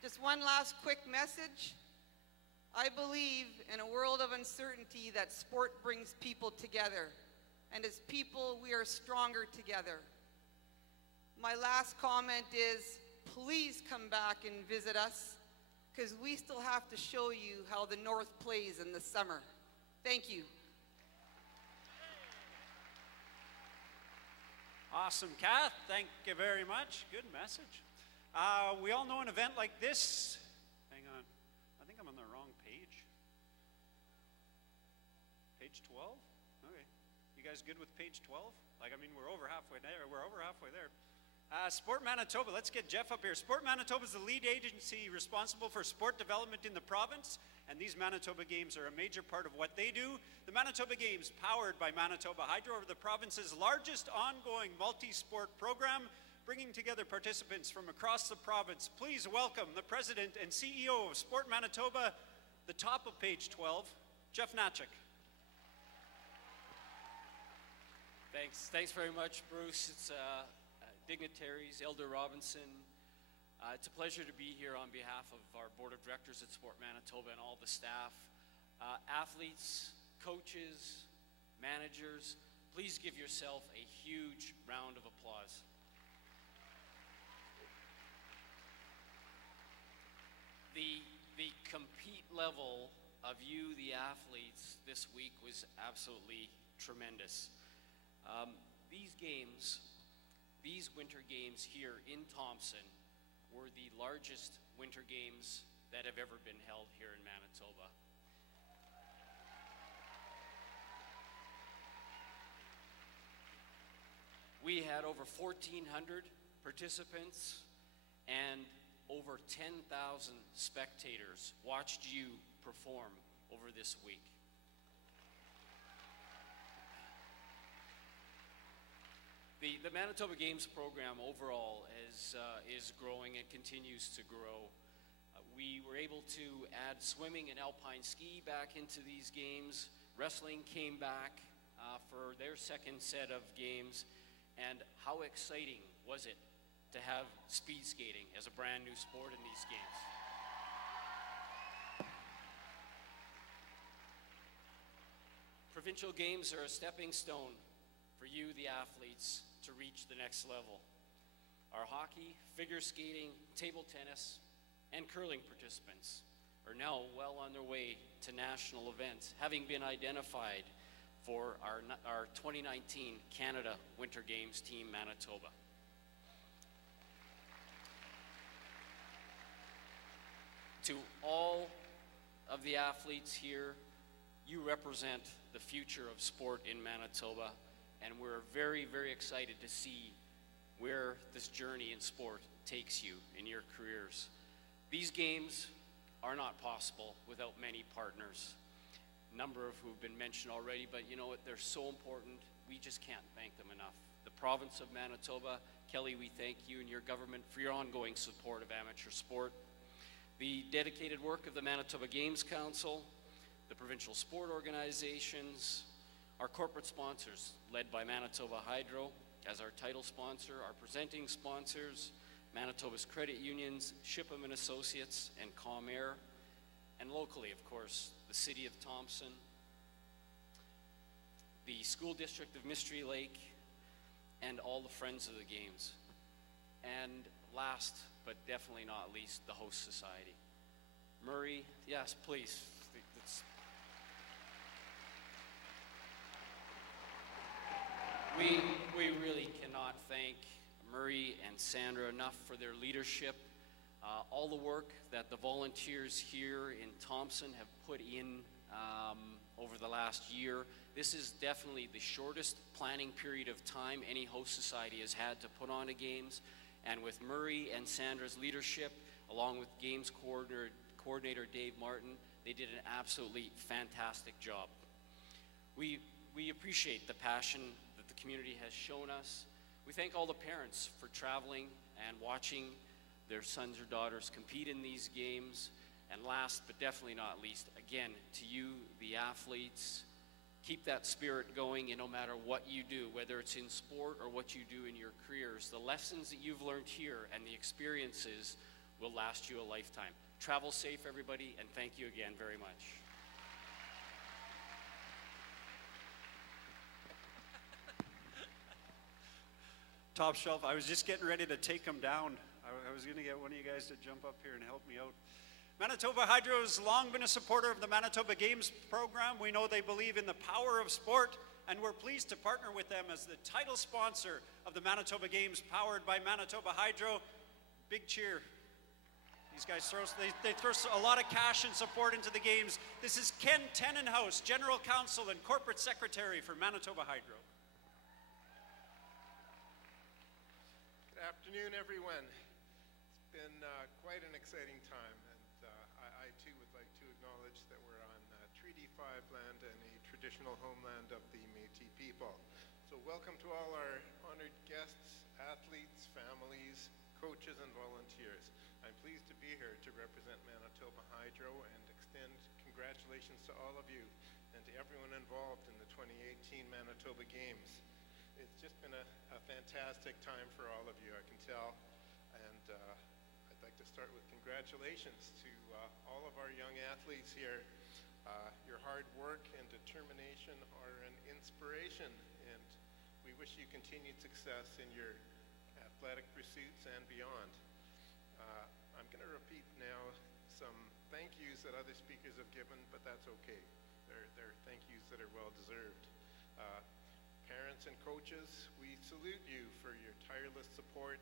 Just one last quick message. I believe in a world of uncertainty that sport brings people together, and as people, we are stronger together. My last comment is, please come back and visit us, because we still have to show you how the North plays in the summer. Thank you. Awesome, Kath. Thank you very much. Good message. We all know an event like this. Hang on. I think I'm on the wrong page. Page 12? Okay. You guys good with page 12? Like, I mean, we're over halfway there. We're over halfway there. Sport Manitoba, let's get Jeff up here. Sport Manitoba is the lead agency responsible for sport development in the province, and these Manitoba Games are a major part of what they do. The Manitoba Games, powered by Manitoba Hydro, are the province's largest ongoing multi-sport program, bringing together participants from across the province. Please welcome the President and CEO of Sport Manitoba, the top of page 12, Jeff Natchik. Thanks very much, Bruce. It's Dignitaries, Elder Robinson. It's a pleasure to be here on behalf of our Board of Directors at Sport Manitoba and all the staff. Athletes, coaches, managers, please give yourself a huge round of applause. The compete level of you, the athletes, this week was absolutely tremendous. These winter games here in Thompson were the largest winter games that have ever been held here in Manitoba. We had over 1,400 participants and over 10,000 spectators watched you perform over this week. The Manitoba Games program overall is growing and continues to grow. We were able to add swimming and alpine ski back into these games. Wrestling came back for their second set of games. And how exciting was it to have speed skating as a brand new sport in these games? Provincial games are a stepping stone for you, the athletes, to reach the next level. Our hockey, figure skating, table tennis, and curling participants are now well on their way to national events, having been identified for our 2019 Canada Winter Games Team Manitoba. To all of the athletes here, you represent the future of sport in Manitoba, and we're very, very excited to see where this journey in sport takes you in your careers. These games are not possible without many partners, a number of who've been mentioned already, but you know what, they're so important, we just can't thank them enough. The province of Manitoba, Kelly, we thank you and your government for your ongoing support of amateur sport. The dedicated work of the Manitoba Games Council, the provincial sport organizations, our corporate sponsors, led by Manitoba Hydro as our title sponsor, our presenting sponsors, Manitoba's credit unions, Shipham and Associates, and Comair, and locally, of course, the City of Thompson, the School District of Mystery Lake, and all the Friends of the Games. And last, but definitely not least, the host society. Murray, yes, please. We really cannot thank Murray and Sandra enough for their leadership, all the work that the volunteers here in Thompson have put in over the last year. This is definitely the shortest planning period of time any host society has had to put on a games. And with Murray and Sandra's leadership, along with Games Coordinator Dave Martin, they did an absolutely fantastic job. We appreciate the passion that the community has shown us. We thank all the parents for traveling and watching their sons or daughters compete in these games. And last, but definitely not least, again, to you, the athletes, keep that spirit going, and no matter what you do, whether it's in sport or what you do in your careers, the lessons that you've learned here and the experiences will last you a lifetime. Travel safe, everybody, and thank you again very much. Top shelf. I was just getting ready to take them down. I was going to get one of you guys to jump up here and help me out. Manitoba Hydro has long been a supporter of the Manitoba Games program. We know they believe in the power of sport, and we're pleased to partner with them as the title sponsor of the Manitoba Games, powered by Manitoba Hydro. Big cheer. These guys throw a lot of cash and support into the games. This is Ken Tenenhouse, General Counsel and Corporate Secretary for Manitoba Hydro. Good afternoon. afternoon, everyone. It's been quite an exciting time, and I too would like to acknowledge that we're on Treaty 5 land and a traditional homeland of the Métis people. So welcome to all our honored guests, athletes, families, coaches, and volunteers. I'm pleased to be here to represent Manitoba Hydro and extend congratulations to all of you and to everyone involved in the 2018 Manitoba Games. It's just been a fantastic time for all of you, I can tell. And I'd like to start with congratulations to all of our young athletes here. Your hard work and determination are an inspiration, and we wish you continued success in your athletic pursuits and beyond. I'm going to repeat now some thank yous that other speakers have given, but that's okay. They're thank yous that are well deserved. Parents and coaches, we salute you for your tireless support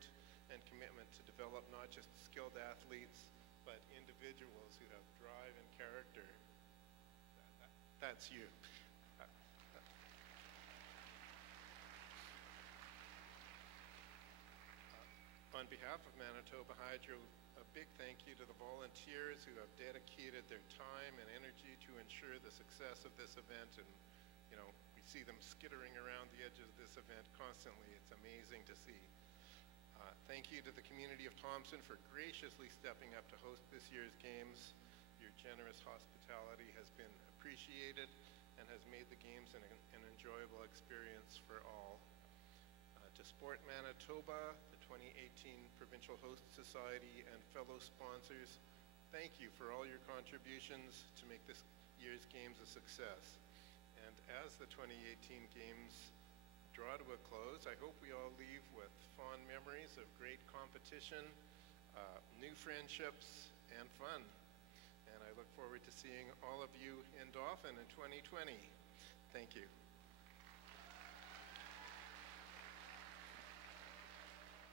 and commitment to develop not just skilled athletes, but individuals who have drive and character. That's you. On behalf of Manitoba Hydro, a big thank you to the volunteers who have dedicated their time and energy to ensure the success of this event. And you know, we see them skittering around the edges of this event constantly. It's amazing to see. Thank you to the community of Thompson for graciously stepping up to host this year's games. Your generous hospitality has been appreciated and has made the games an enjoyable experience for all. To Sport Manitoba, the 2018 Provincial Host Society, and fellow sponsors, thank you for all your contributions to make this year's games a success. And as the 2018 games draw to a close, I hope we all leave with fond memories of great competition, new friendships, and fun. And I look forward to seeing all of you in Dauphin in 2020. Thank you.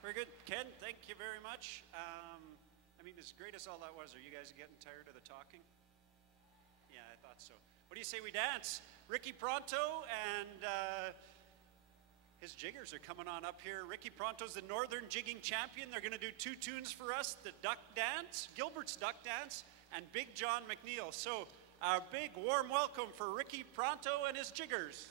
Very good. Ken, thank you very much. I mean, as great as all that was, are you guys getting tired of the talking? Yeah, I thought so. What do you say we dance? Ricky Pronto and his jiggers are coming on up here. Ricky Pronto's the Northern Jigging Champion. They're going to do two tunes for us, the Duck Dance, Gilbert's Duck Dance, and Big John McNeil. So a big warm welcome for Ricky Pronto and his jiggers.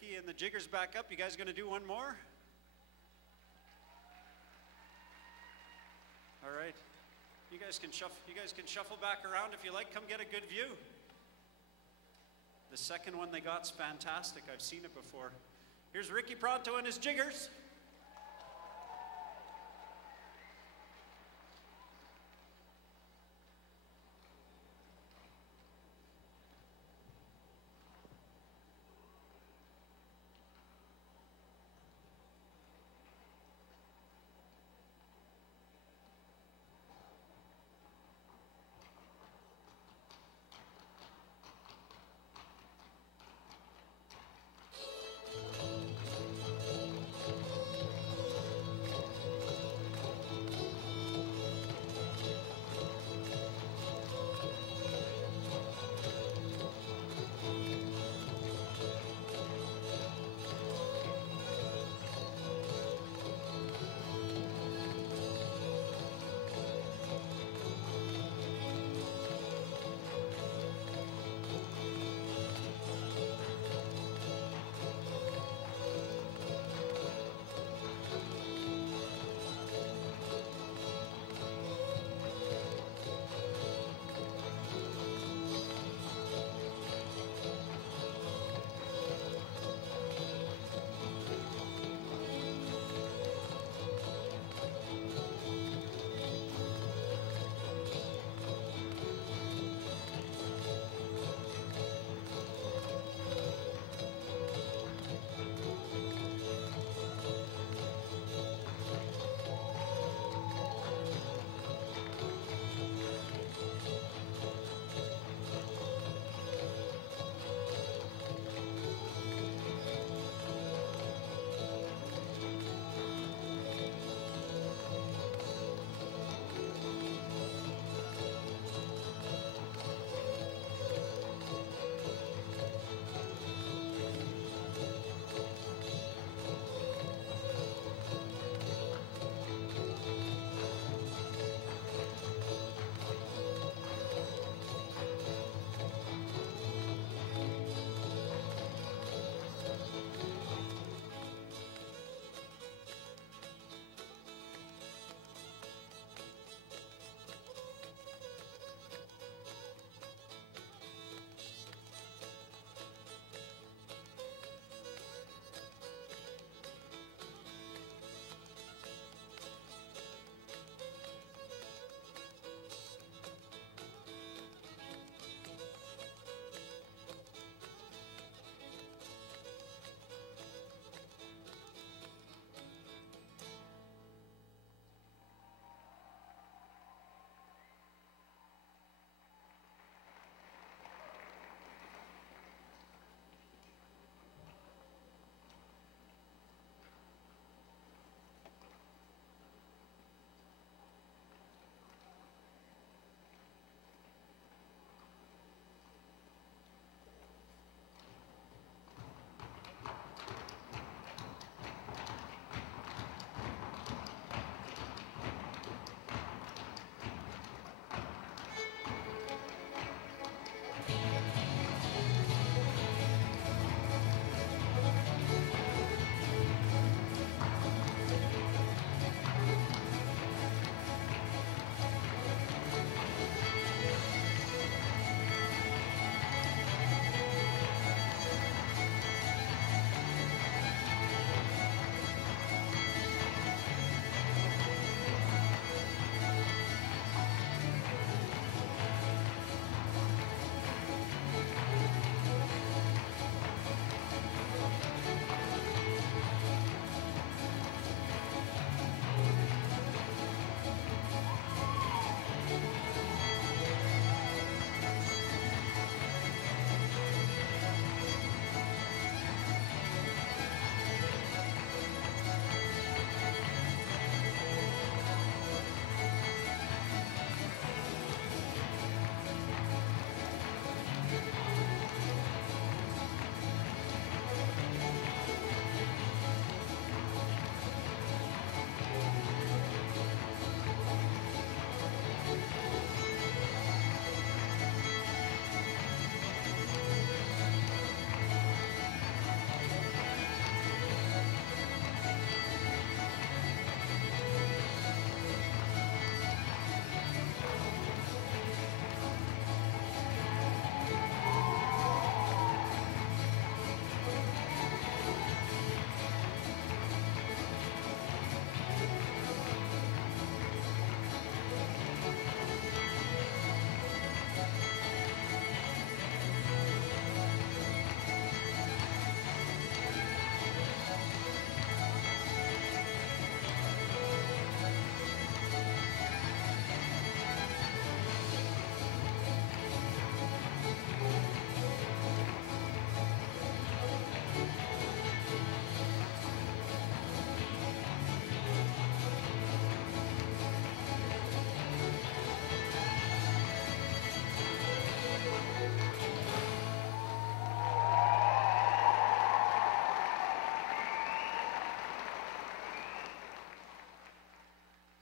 Ricky and the jiggers back up. You guys gonna do one more? All right. You guys can shuffle back around if you like. Come get a good view. The second one they got's fantastic. I've seen it before. Here's Ricky Pronto and his jiggers.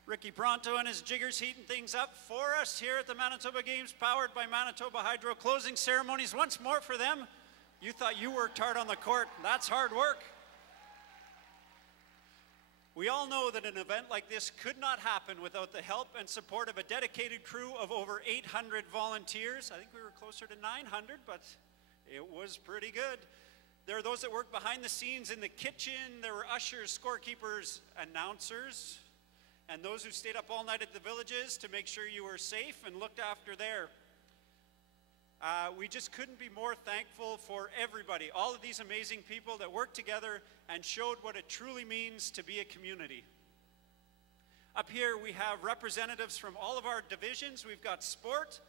Ricky Pronto and his jiggers heating things up for us here at the Manitoba Games, powered by Manitoba Hydro. Closing ceremonies once more for them. You thought you worked hard on the court. That's hard work. We all know that an event like this could not happen without the help and support of a dedicated crew of over 800 volunteers. I think we were closer to 900, but it was pretty good. There are those that work behind the scenes in the kitchen. There were ushers, scorekeepers, announcers, and those who stayed up all night at the villages to make sure you were safe and looked after there. We just couldn't be more thankful for everybody, all of these amazing people that worked together and showed what it truly means to be a community. Up here we have representatives from all of our divisions. We've got sport,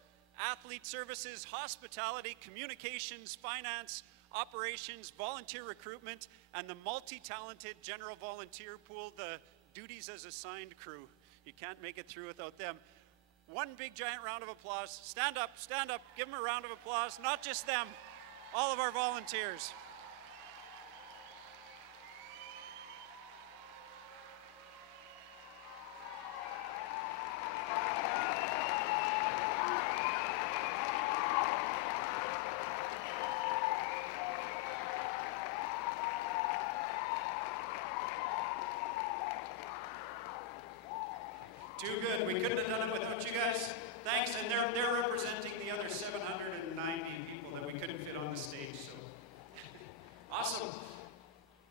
athlete services, hospitality, communications, finance, operations, volunteer recruitment, and the multi-talented general volunteer pool, the duties as assigned crew. You can't make it through without them. One big giant round of applause. Stand up, give them a round of applause. Not just them, all of our volunteers. Too good. We couldn't have done it without you guys. Thanks, and they're representing the other 790 people that we couldn't fit on the stage, so. Awesome.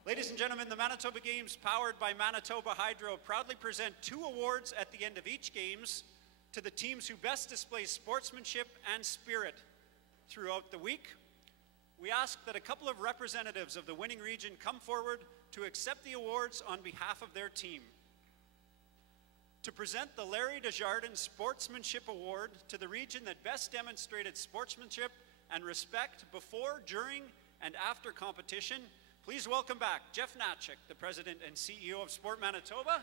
Ladies and gentlemen, the Manitoba Games, powered by Manitoba Hydro, proudly present 2 awards at the end of each Games to the teams who best display sportsmanship and spirit throughout the week. We ask that a couple of representatives of the winning region come forward to accept the awards on behalf of their team. To present the Larry Desjardins Sportsmanship Award to the region that best demonstrated sportsmanship and respect before, during, and after competition, please welcome back Jeff Natchik, the President and CEO of Sport Manitoba.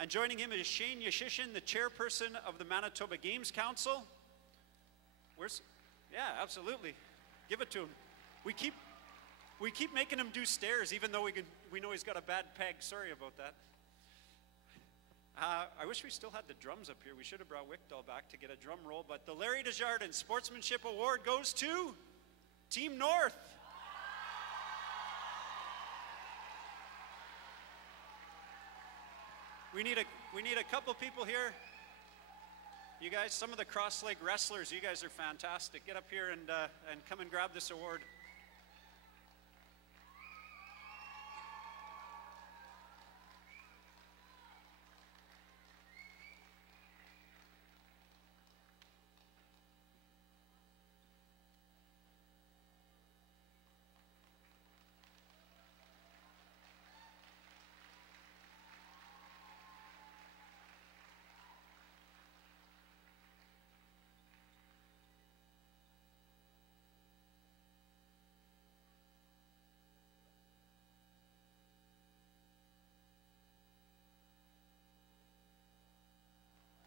And joining him is Shane Yashishin, the Chairperson of the Manitoba Games Council. Yeah, absolutely. Give it to him. We keep making him do stairs, even though we know he's got a bad peg. Sorry about that. I wish we still had the drums up here. We should have brought Wickdahl back to get a drum roll, but the Larry Desjardins Sportsmanship Award goes to Team North. We need a couple people here. You guys, some of the cross-leg wrestlers, you guys are fantastic. Get up here and come and grab this award.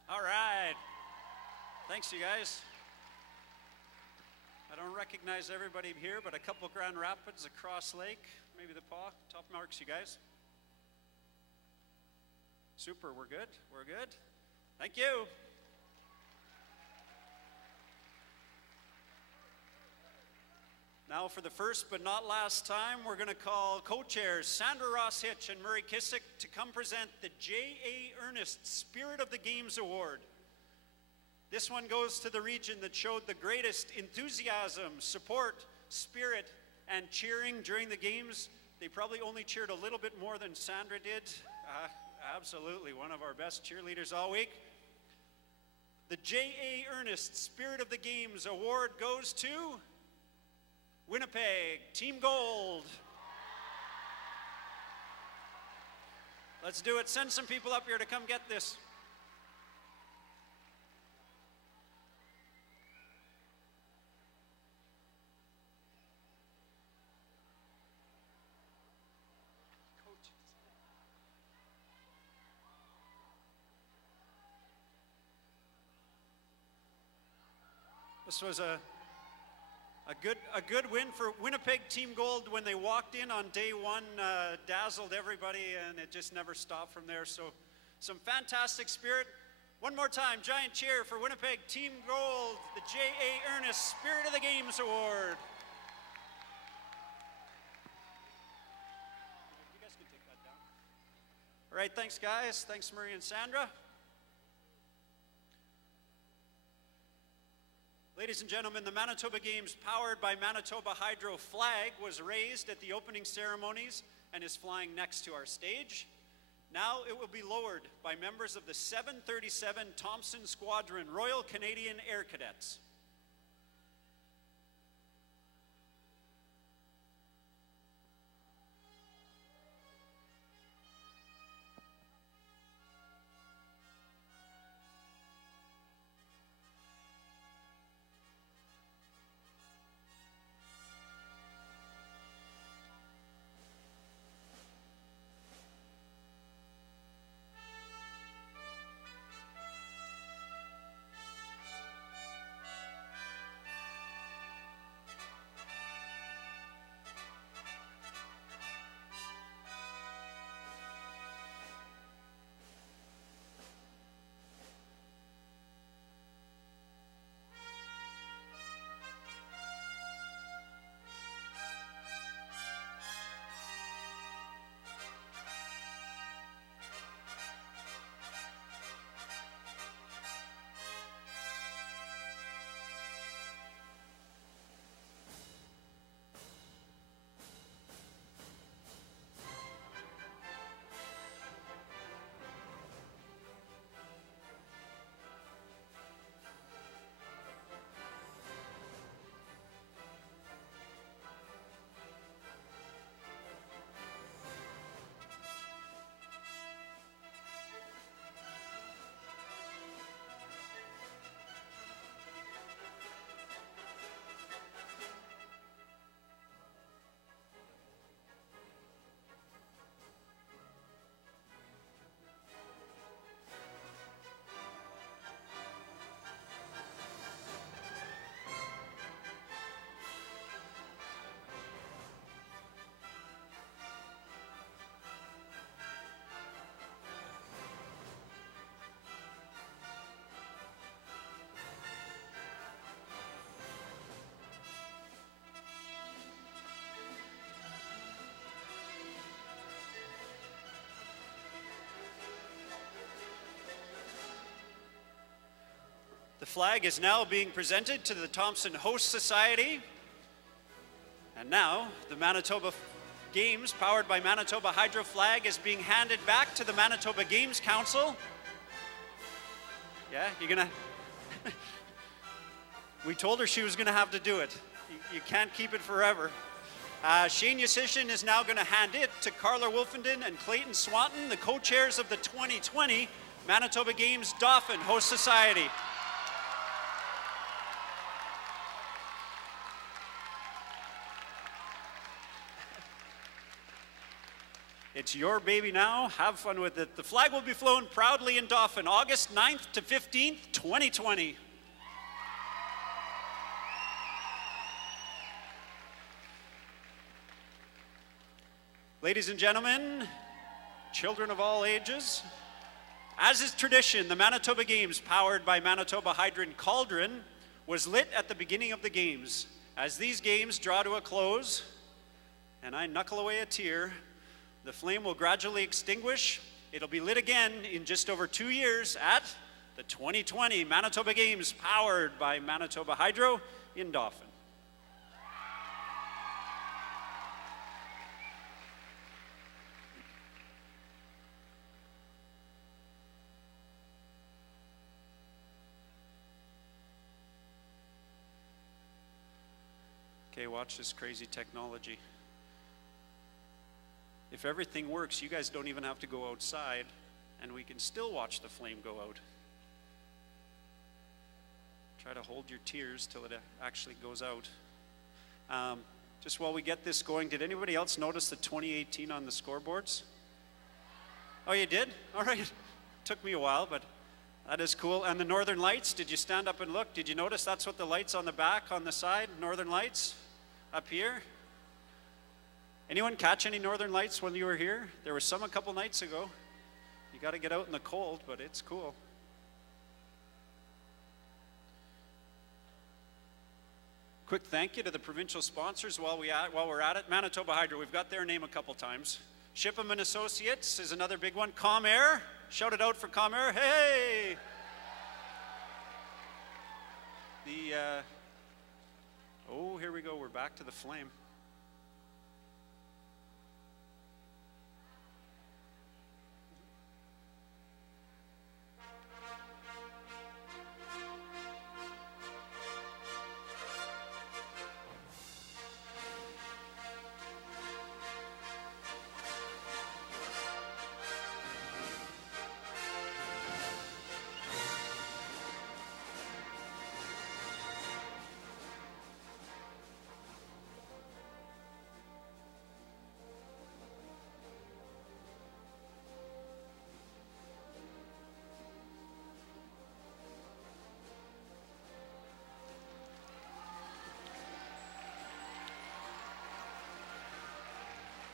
All right. Thanks, you guys. I don't recognize everybody here, but a couple Grand Rapids, across Lake, maybe the paw. Top marks, you guys. Super, we're good? We're good? Thank you. Now for the first but not last time, we're going to call co-chairs Sandra Ross-Hitch and Murray Kissick to come present the J.A. Ernest Spirit of the Games Award. This one goes to the region that showed the greatest enthusiasm, support, spirit, and cheering during the games. They probably only cheered a little bit more than Sandra did. Absolutely, one of our best cheerleaders all week. The J.A. Ernest Spirit of the Games Award goes to Winnipeg, Team Gold. Let's do it. Send some people up here to come get this. This was a A good win for Winnipeg Team Gold when they walked in on day one, dazzled everybody, and it just never stopped from there. So some fantastic spirit. One more time, giant cheer for Winnipeg Team Gold, the J.A. Ernest Spirit of the Games Award. You guys can take that down. All right, thanks guys. Thanks Murray and Sandra. Ladies and gentlemen, the Manitoba Games powered by Manitoba Hydro flag was raised at the opening ceremonies and is flying next to our stage. Now it will be lowered by members of the 737 Thompson Squadron Royal Canadian Air Cadets. The flag is now being presented to the Thompson Host Society. And now, the Manitoba Games, powered by Manitoba Hydro flag, is being handed back to the Manitoba Games Council. Yeah, you're gonna... We told her she was gonna have to do it. You can't keep it forever. Shane Yasishin is now gonna hand it to Carla Wolfenden and Clayton Swanton, the co-chairs of the 2020 Manitoba Games Dauphin Host Society. It's your baby now. Have fun with it. The flag will be flown proudly in Dauphin, August 9th to 15th, 2020. Ladies and gentlemen, children of all ages, as is tradition, the Manitoba Games, powered by Manitoba Hydrant Cauldron, was lit at the beginning of the games. As these games draw to a close, and I knuckle away a tear, the flame will gradually extinguish. It'll be lit again in just over 2 years at the 2020 Manitoba Games, powered by Manitoba Hydro in Dauphin. Okay, watch this crazy technology. If everything works, you guys don't even have to go outside, and we can still watch the flame go out. Try to hold your tears till it actually goes out. Just while we get this going, did anybody else notice the 2018 on the scoreboards? Oh, you did? All right. Took me a while, but That is cool. And the Northern Lights, did you stand up and look? Did you notice that's what the lights on the back, on the side, Northern Lights, up here? Anyone catch any Northern Lights when you were here? There was some a couple nights ago. You got to get out in the cold, but it's cool. Quick thank you to the provincial sponsors while we're at it. Manitoba Hydro, we've got their name a couple times. Shipham and Associates is another big one. Comair, shout it out for Comair. Hey! Oh, here we go. We're back to the flame.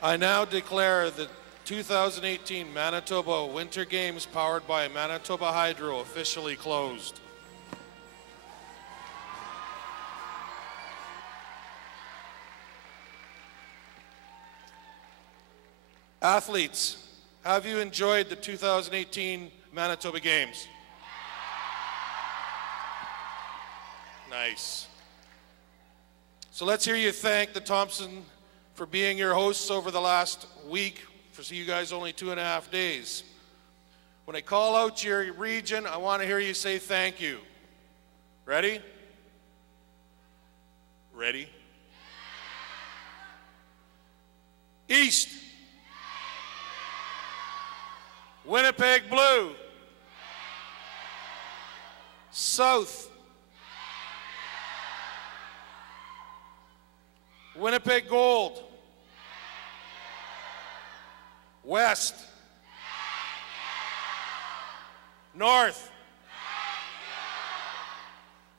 I now declare the 2018 Manitoba Winter Games powered by Manitoba Hydro officially closed. Athletes, have you enjoyed the 2018 Manitoba Games? Nice. So let's hear you thank the Thompson for being your hosts over the last week, for you guys only 2.5 days. When I call out your region, I want to hear you say thank you. Ready? Ready? East. Winnipeg Blue. South. Winnipeg Gold. West. North.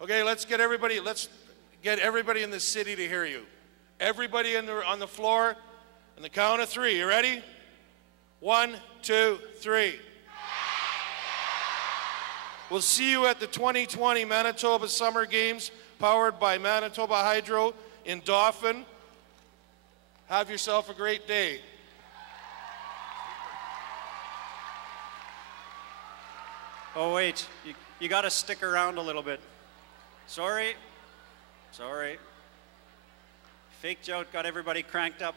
Okay, let's get everybody in the city to hear you. Everybody on the floor, on the count of 3. You ready? 1, 2, 3. We'll see you at the 2020 Manitoba Summer Games powered by Manitoba Hydro in Dauphin. Have yourself a great day. Oh wait, you got to stick around a little bit. Sorry. Fake joke got everybody cranked up.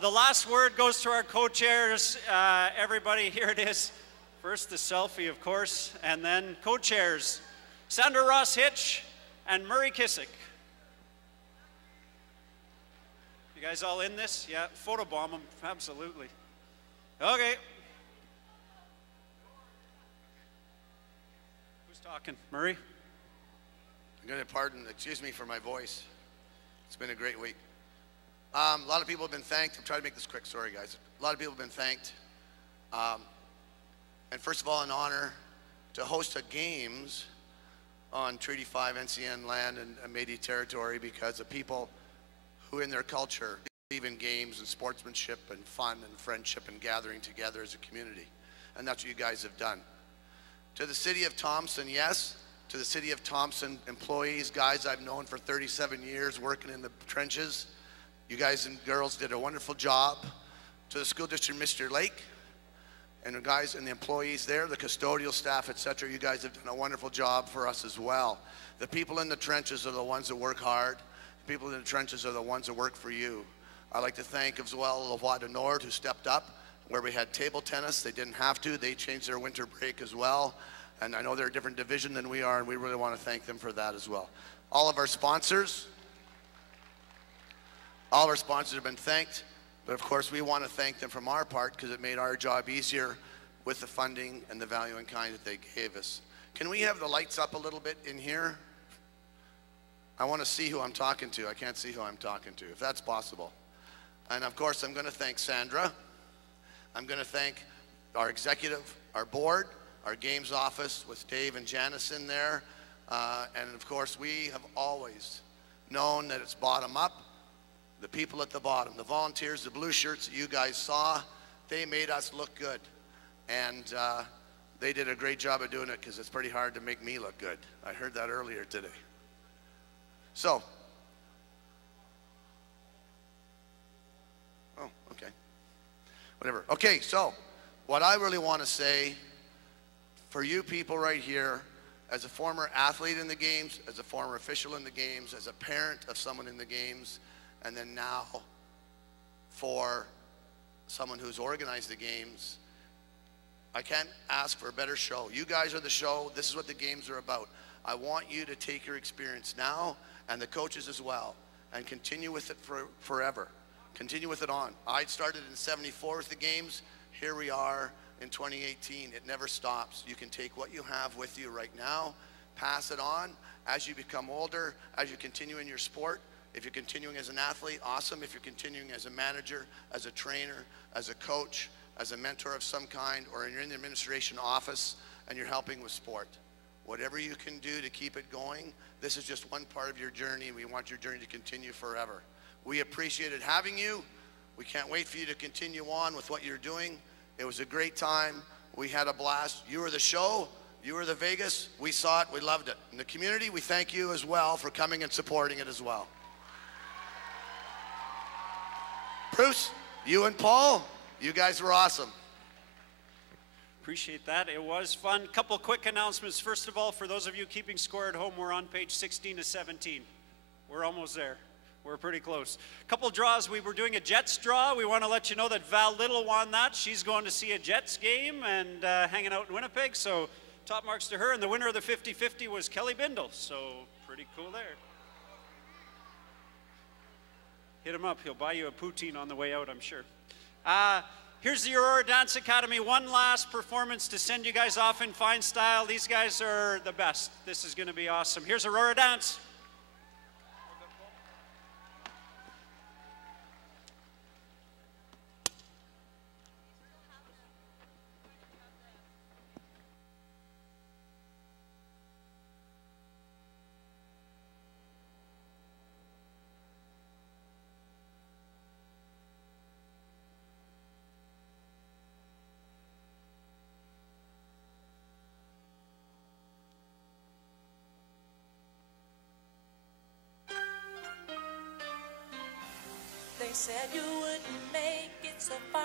The last word goes to our co-chairs. Everybody, here it is. First the selfie, of course, and then co-chairs. Sandra Ross Hitch and Murray Kissick. You guys all in this? Yeah, photobomb them, absolutely. Okay. Talking. Murray? I'm going to excuse me for my voice. It's been a great week. A lot of people have been thanked. I'm trying to make this quick, sorry guys. A lot of people have been thanked. And first of all, an honor to host a games on Treaty 5 NCN land and Métis territory because of people who in their culture believe in games and sportsmanship and fun and friendship and gathering together as a community. And that's what you guys have done. To the City of Thompson, yes. To the City of Thompson employees, guys I've known for 37 years working in the trenches. You guys and girls did a wonderful job. To the School District, Mr. Lake, and the guys and the employees there, the custodial staff, etc. You guys have done a wonderful job for us as well. The people in the trenches are the ones that work hard. The people in the trenches are the ones that work for you. I'd like to thank as well Levois du Nord who stepped up. Where we had table tennis, they didn't have to. They changed their winter break as well. And I know they're a different division than we are, and we really want to thank them for that as well. All of our sponsors have been thanked, but of course we want to thank them from our part because it made our job easier with the funding and the value in kind that they gave us. Can we have the lights up a little bit in here? I want to see who I'm talking to. I can't see who I'm talking to, if that's possible. And of course I'm going to thank Sandra. I'm going to thank our executive, our board, our games office with Dave and Janice in there. And of course, we have always known that it's bottom up. The people at the bottom, the volunteers, the blue shirts that you guys saw, they made us look good. And they did a great job of doing it because it's pretty hard to make me look good. I heard that earlier today. So, oh, okay. Whatever. Okay, so what I really want to say for you people right here, as a former athlete in the games, as a former official in the games, as a parent of someone in the games, and then now for someone who's organized the games, I can't ask for a better show. You guys are the show. This is what the games are about. I want you to take your experience now, and the coaches as well, and continue with it forever. Continue with it on. I started in '74 with the games. Here we are in 2018. It never stops. You can take what you have with you right now, pass it on as you become older, as you continue in your sport. If you're continuing as an athlete, awesome. If you're continuing as a manager, as a trainer, as a coach, as a mentor of some kind, or you're in the administration office and you're helping with sport, whatever you can do to keep it going, this is just one part of your journey, and we want your journey to continue forever. We appreciated having you. We can't wait for you to continue on with what you're doing. It was a great time. We had a blast. You were the show. You were the Vegas. We saw it. We loved it. In the community, we thank you as well for coming and supporting it as well. Bruce, you and Paul, you guys were awesome. Appreciate that. It was fun. Couple quick announcements. First of all, for those of you keeping score at home, we're on page 16 to 17. We're almost there. We're pretty close. Couple draws. We were doing a Jets draw. We want to let you know that Val Little won that. She's going to see a Jets game and hanging out in Winnipeg. So top marks to her. And the winner of the 50-50 was Kelly Bindle. So pretty cool there. Hit him up. He'll buy you a poutine on the way out, I'm sure. Here's the Aurora Dance Academy. One last performance to send you guys off in fine style. These guys are the best. This is going to be awesome. Here's Aurora Dance. They said you wouldn't make it so far,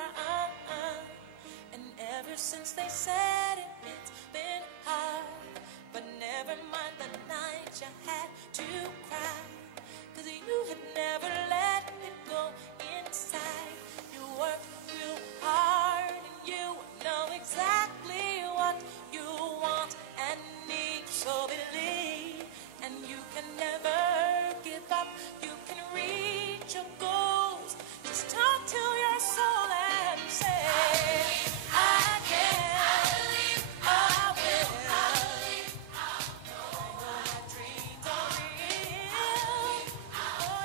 and ever since they said it, it's been hard. But never mind the night you had to cry, 'cause you had never let it go inside. You worked real hard, and you know exactly what you want and need. So believe, and you can never give up. You can reach your goals. Just talk to your soul and say, I can, I will, I know my dreams are real. Oh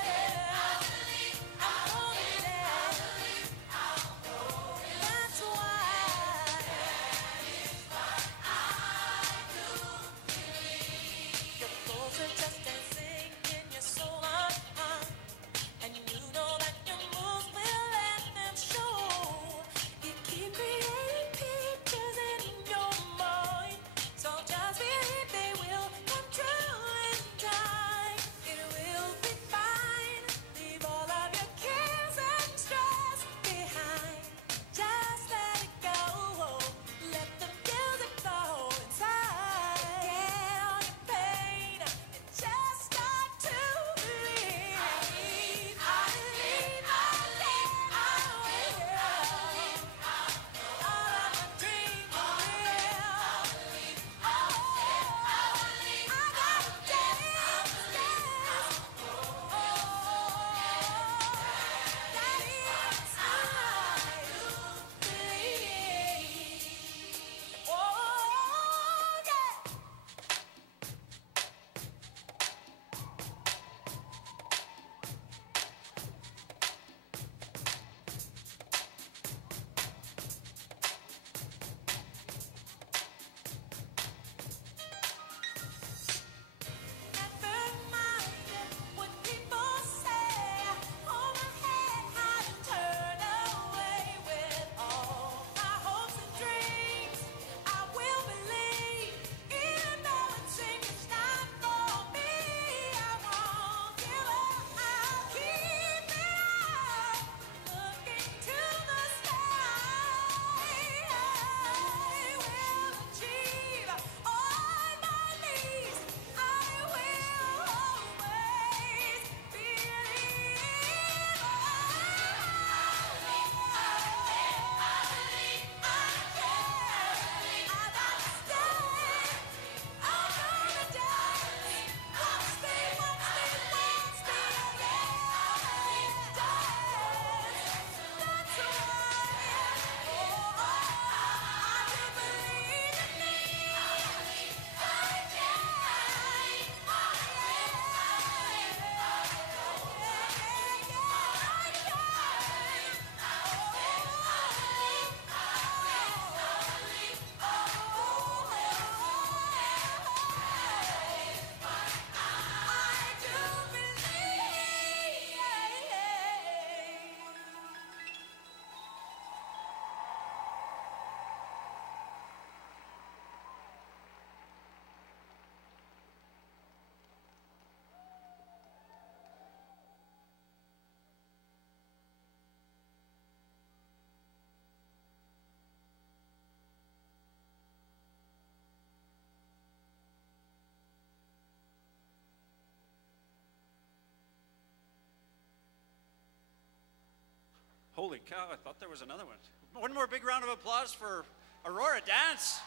Holy cow, I thought there was another one. One more big round of applause for Aurora Dance.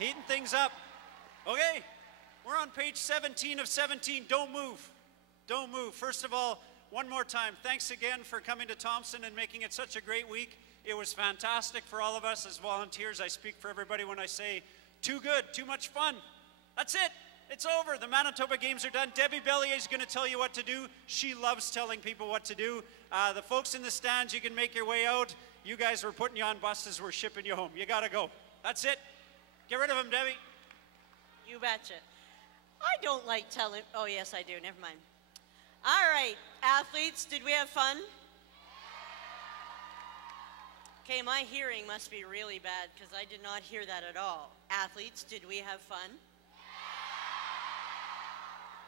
Heating things up. Okay, we're on page 17 of 17. Don't move. Don't move. First of all, one more time, thanks again for coming to Thompson and making it such a great week. It was fantastic for all of us as volunteers. I speak for everybody when I say too good, too much fun. That's it. It's over. The Manitoba games are done. Debbie Bellier is going to tell you what to do. She loves telling people what to do. The folks in the stands, you can make your way out. You guys, we're putting you on buses. We're shipping you home. You got to go. That's it. Get rid of them, Debbie. You betcha. I don't like telling. Oh, yes, I do. Never mind. All right, athletes, did we have fun? Okay, my hearing must be really bad because I did not hear that at all. Athletes, did we have fun?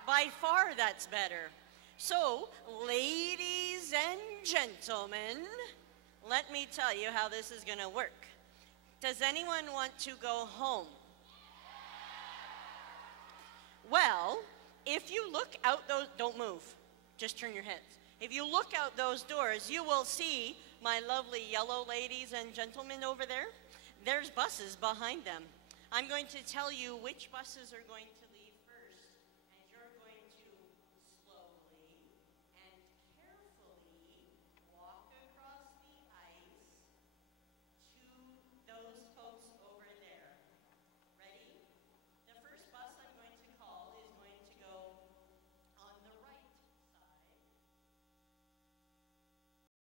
By far, that's better. So, ladies and gentlemen, let me tell you how this is going to work. Does anyone want to go home? Well, if you look out those, don't move, just turn your heads. If you look out those doors, you will see my lovely yellow ladies and gentlemen over there. There's buses behind them. I'm going to tell you which buses are going to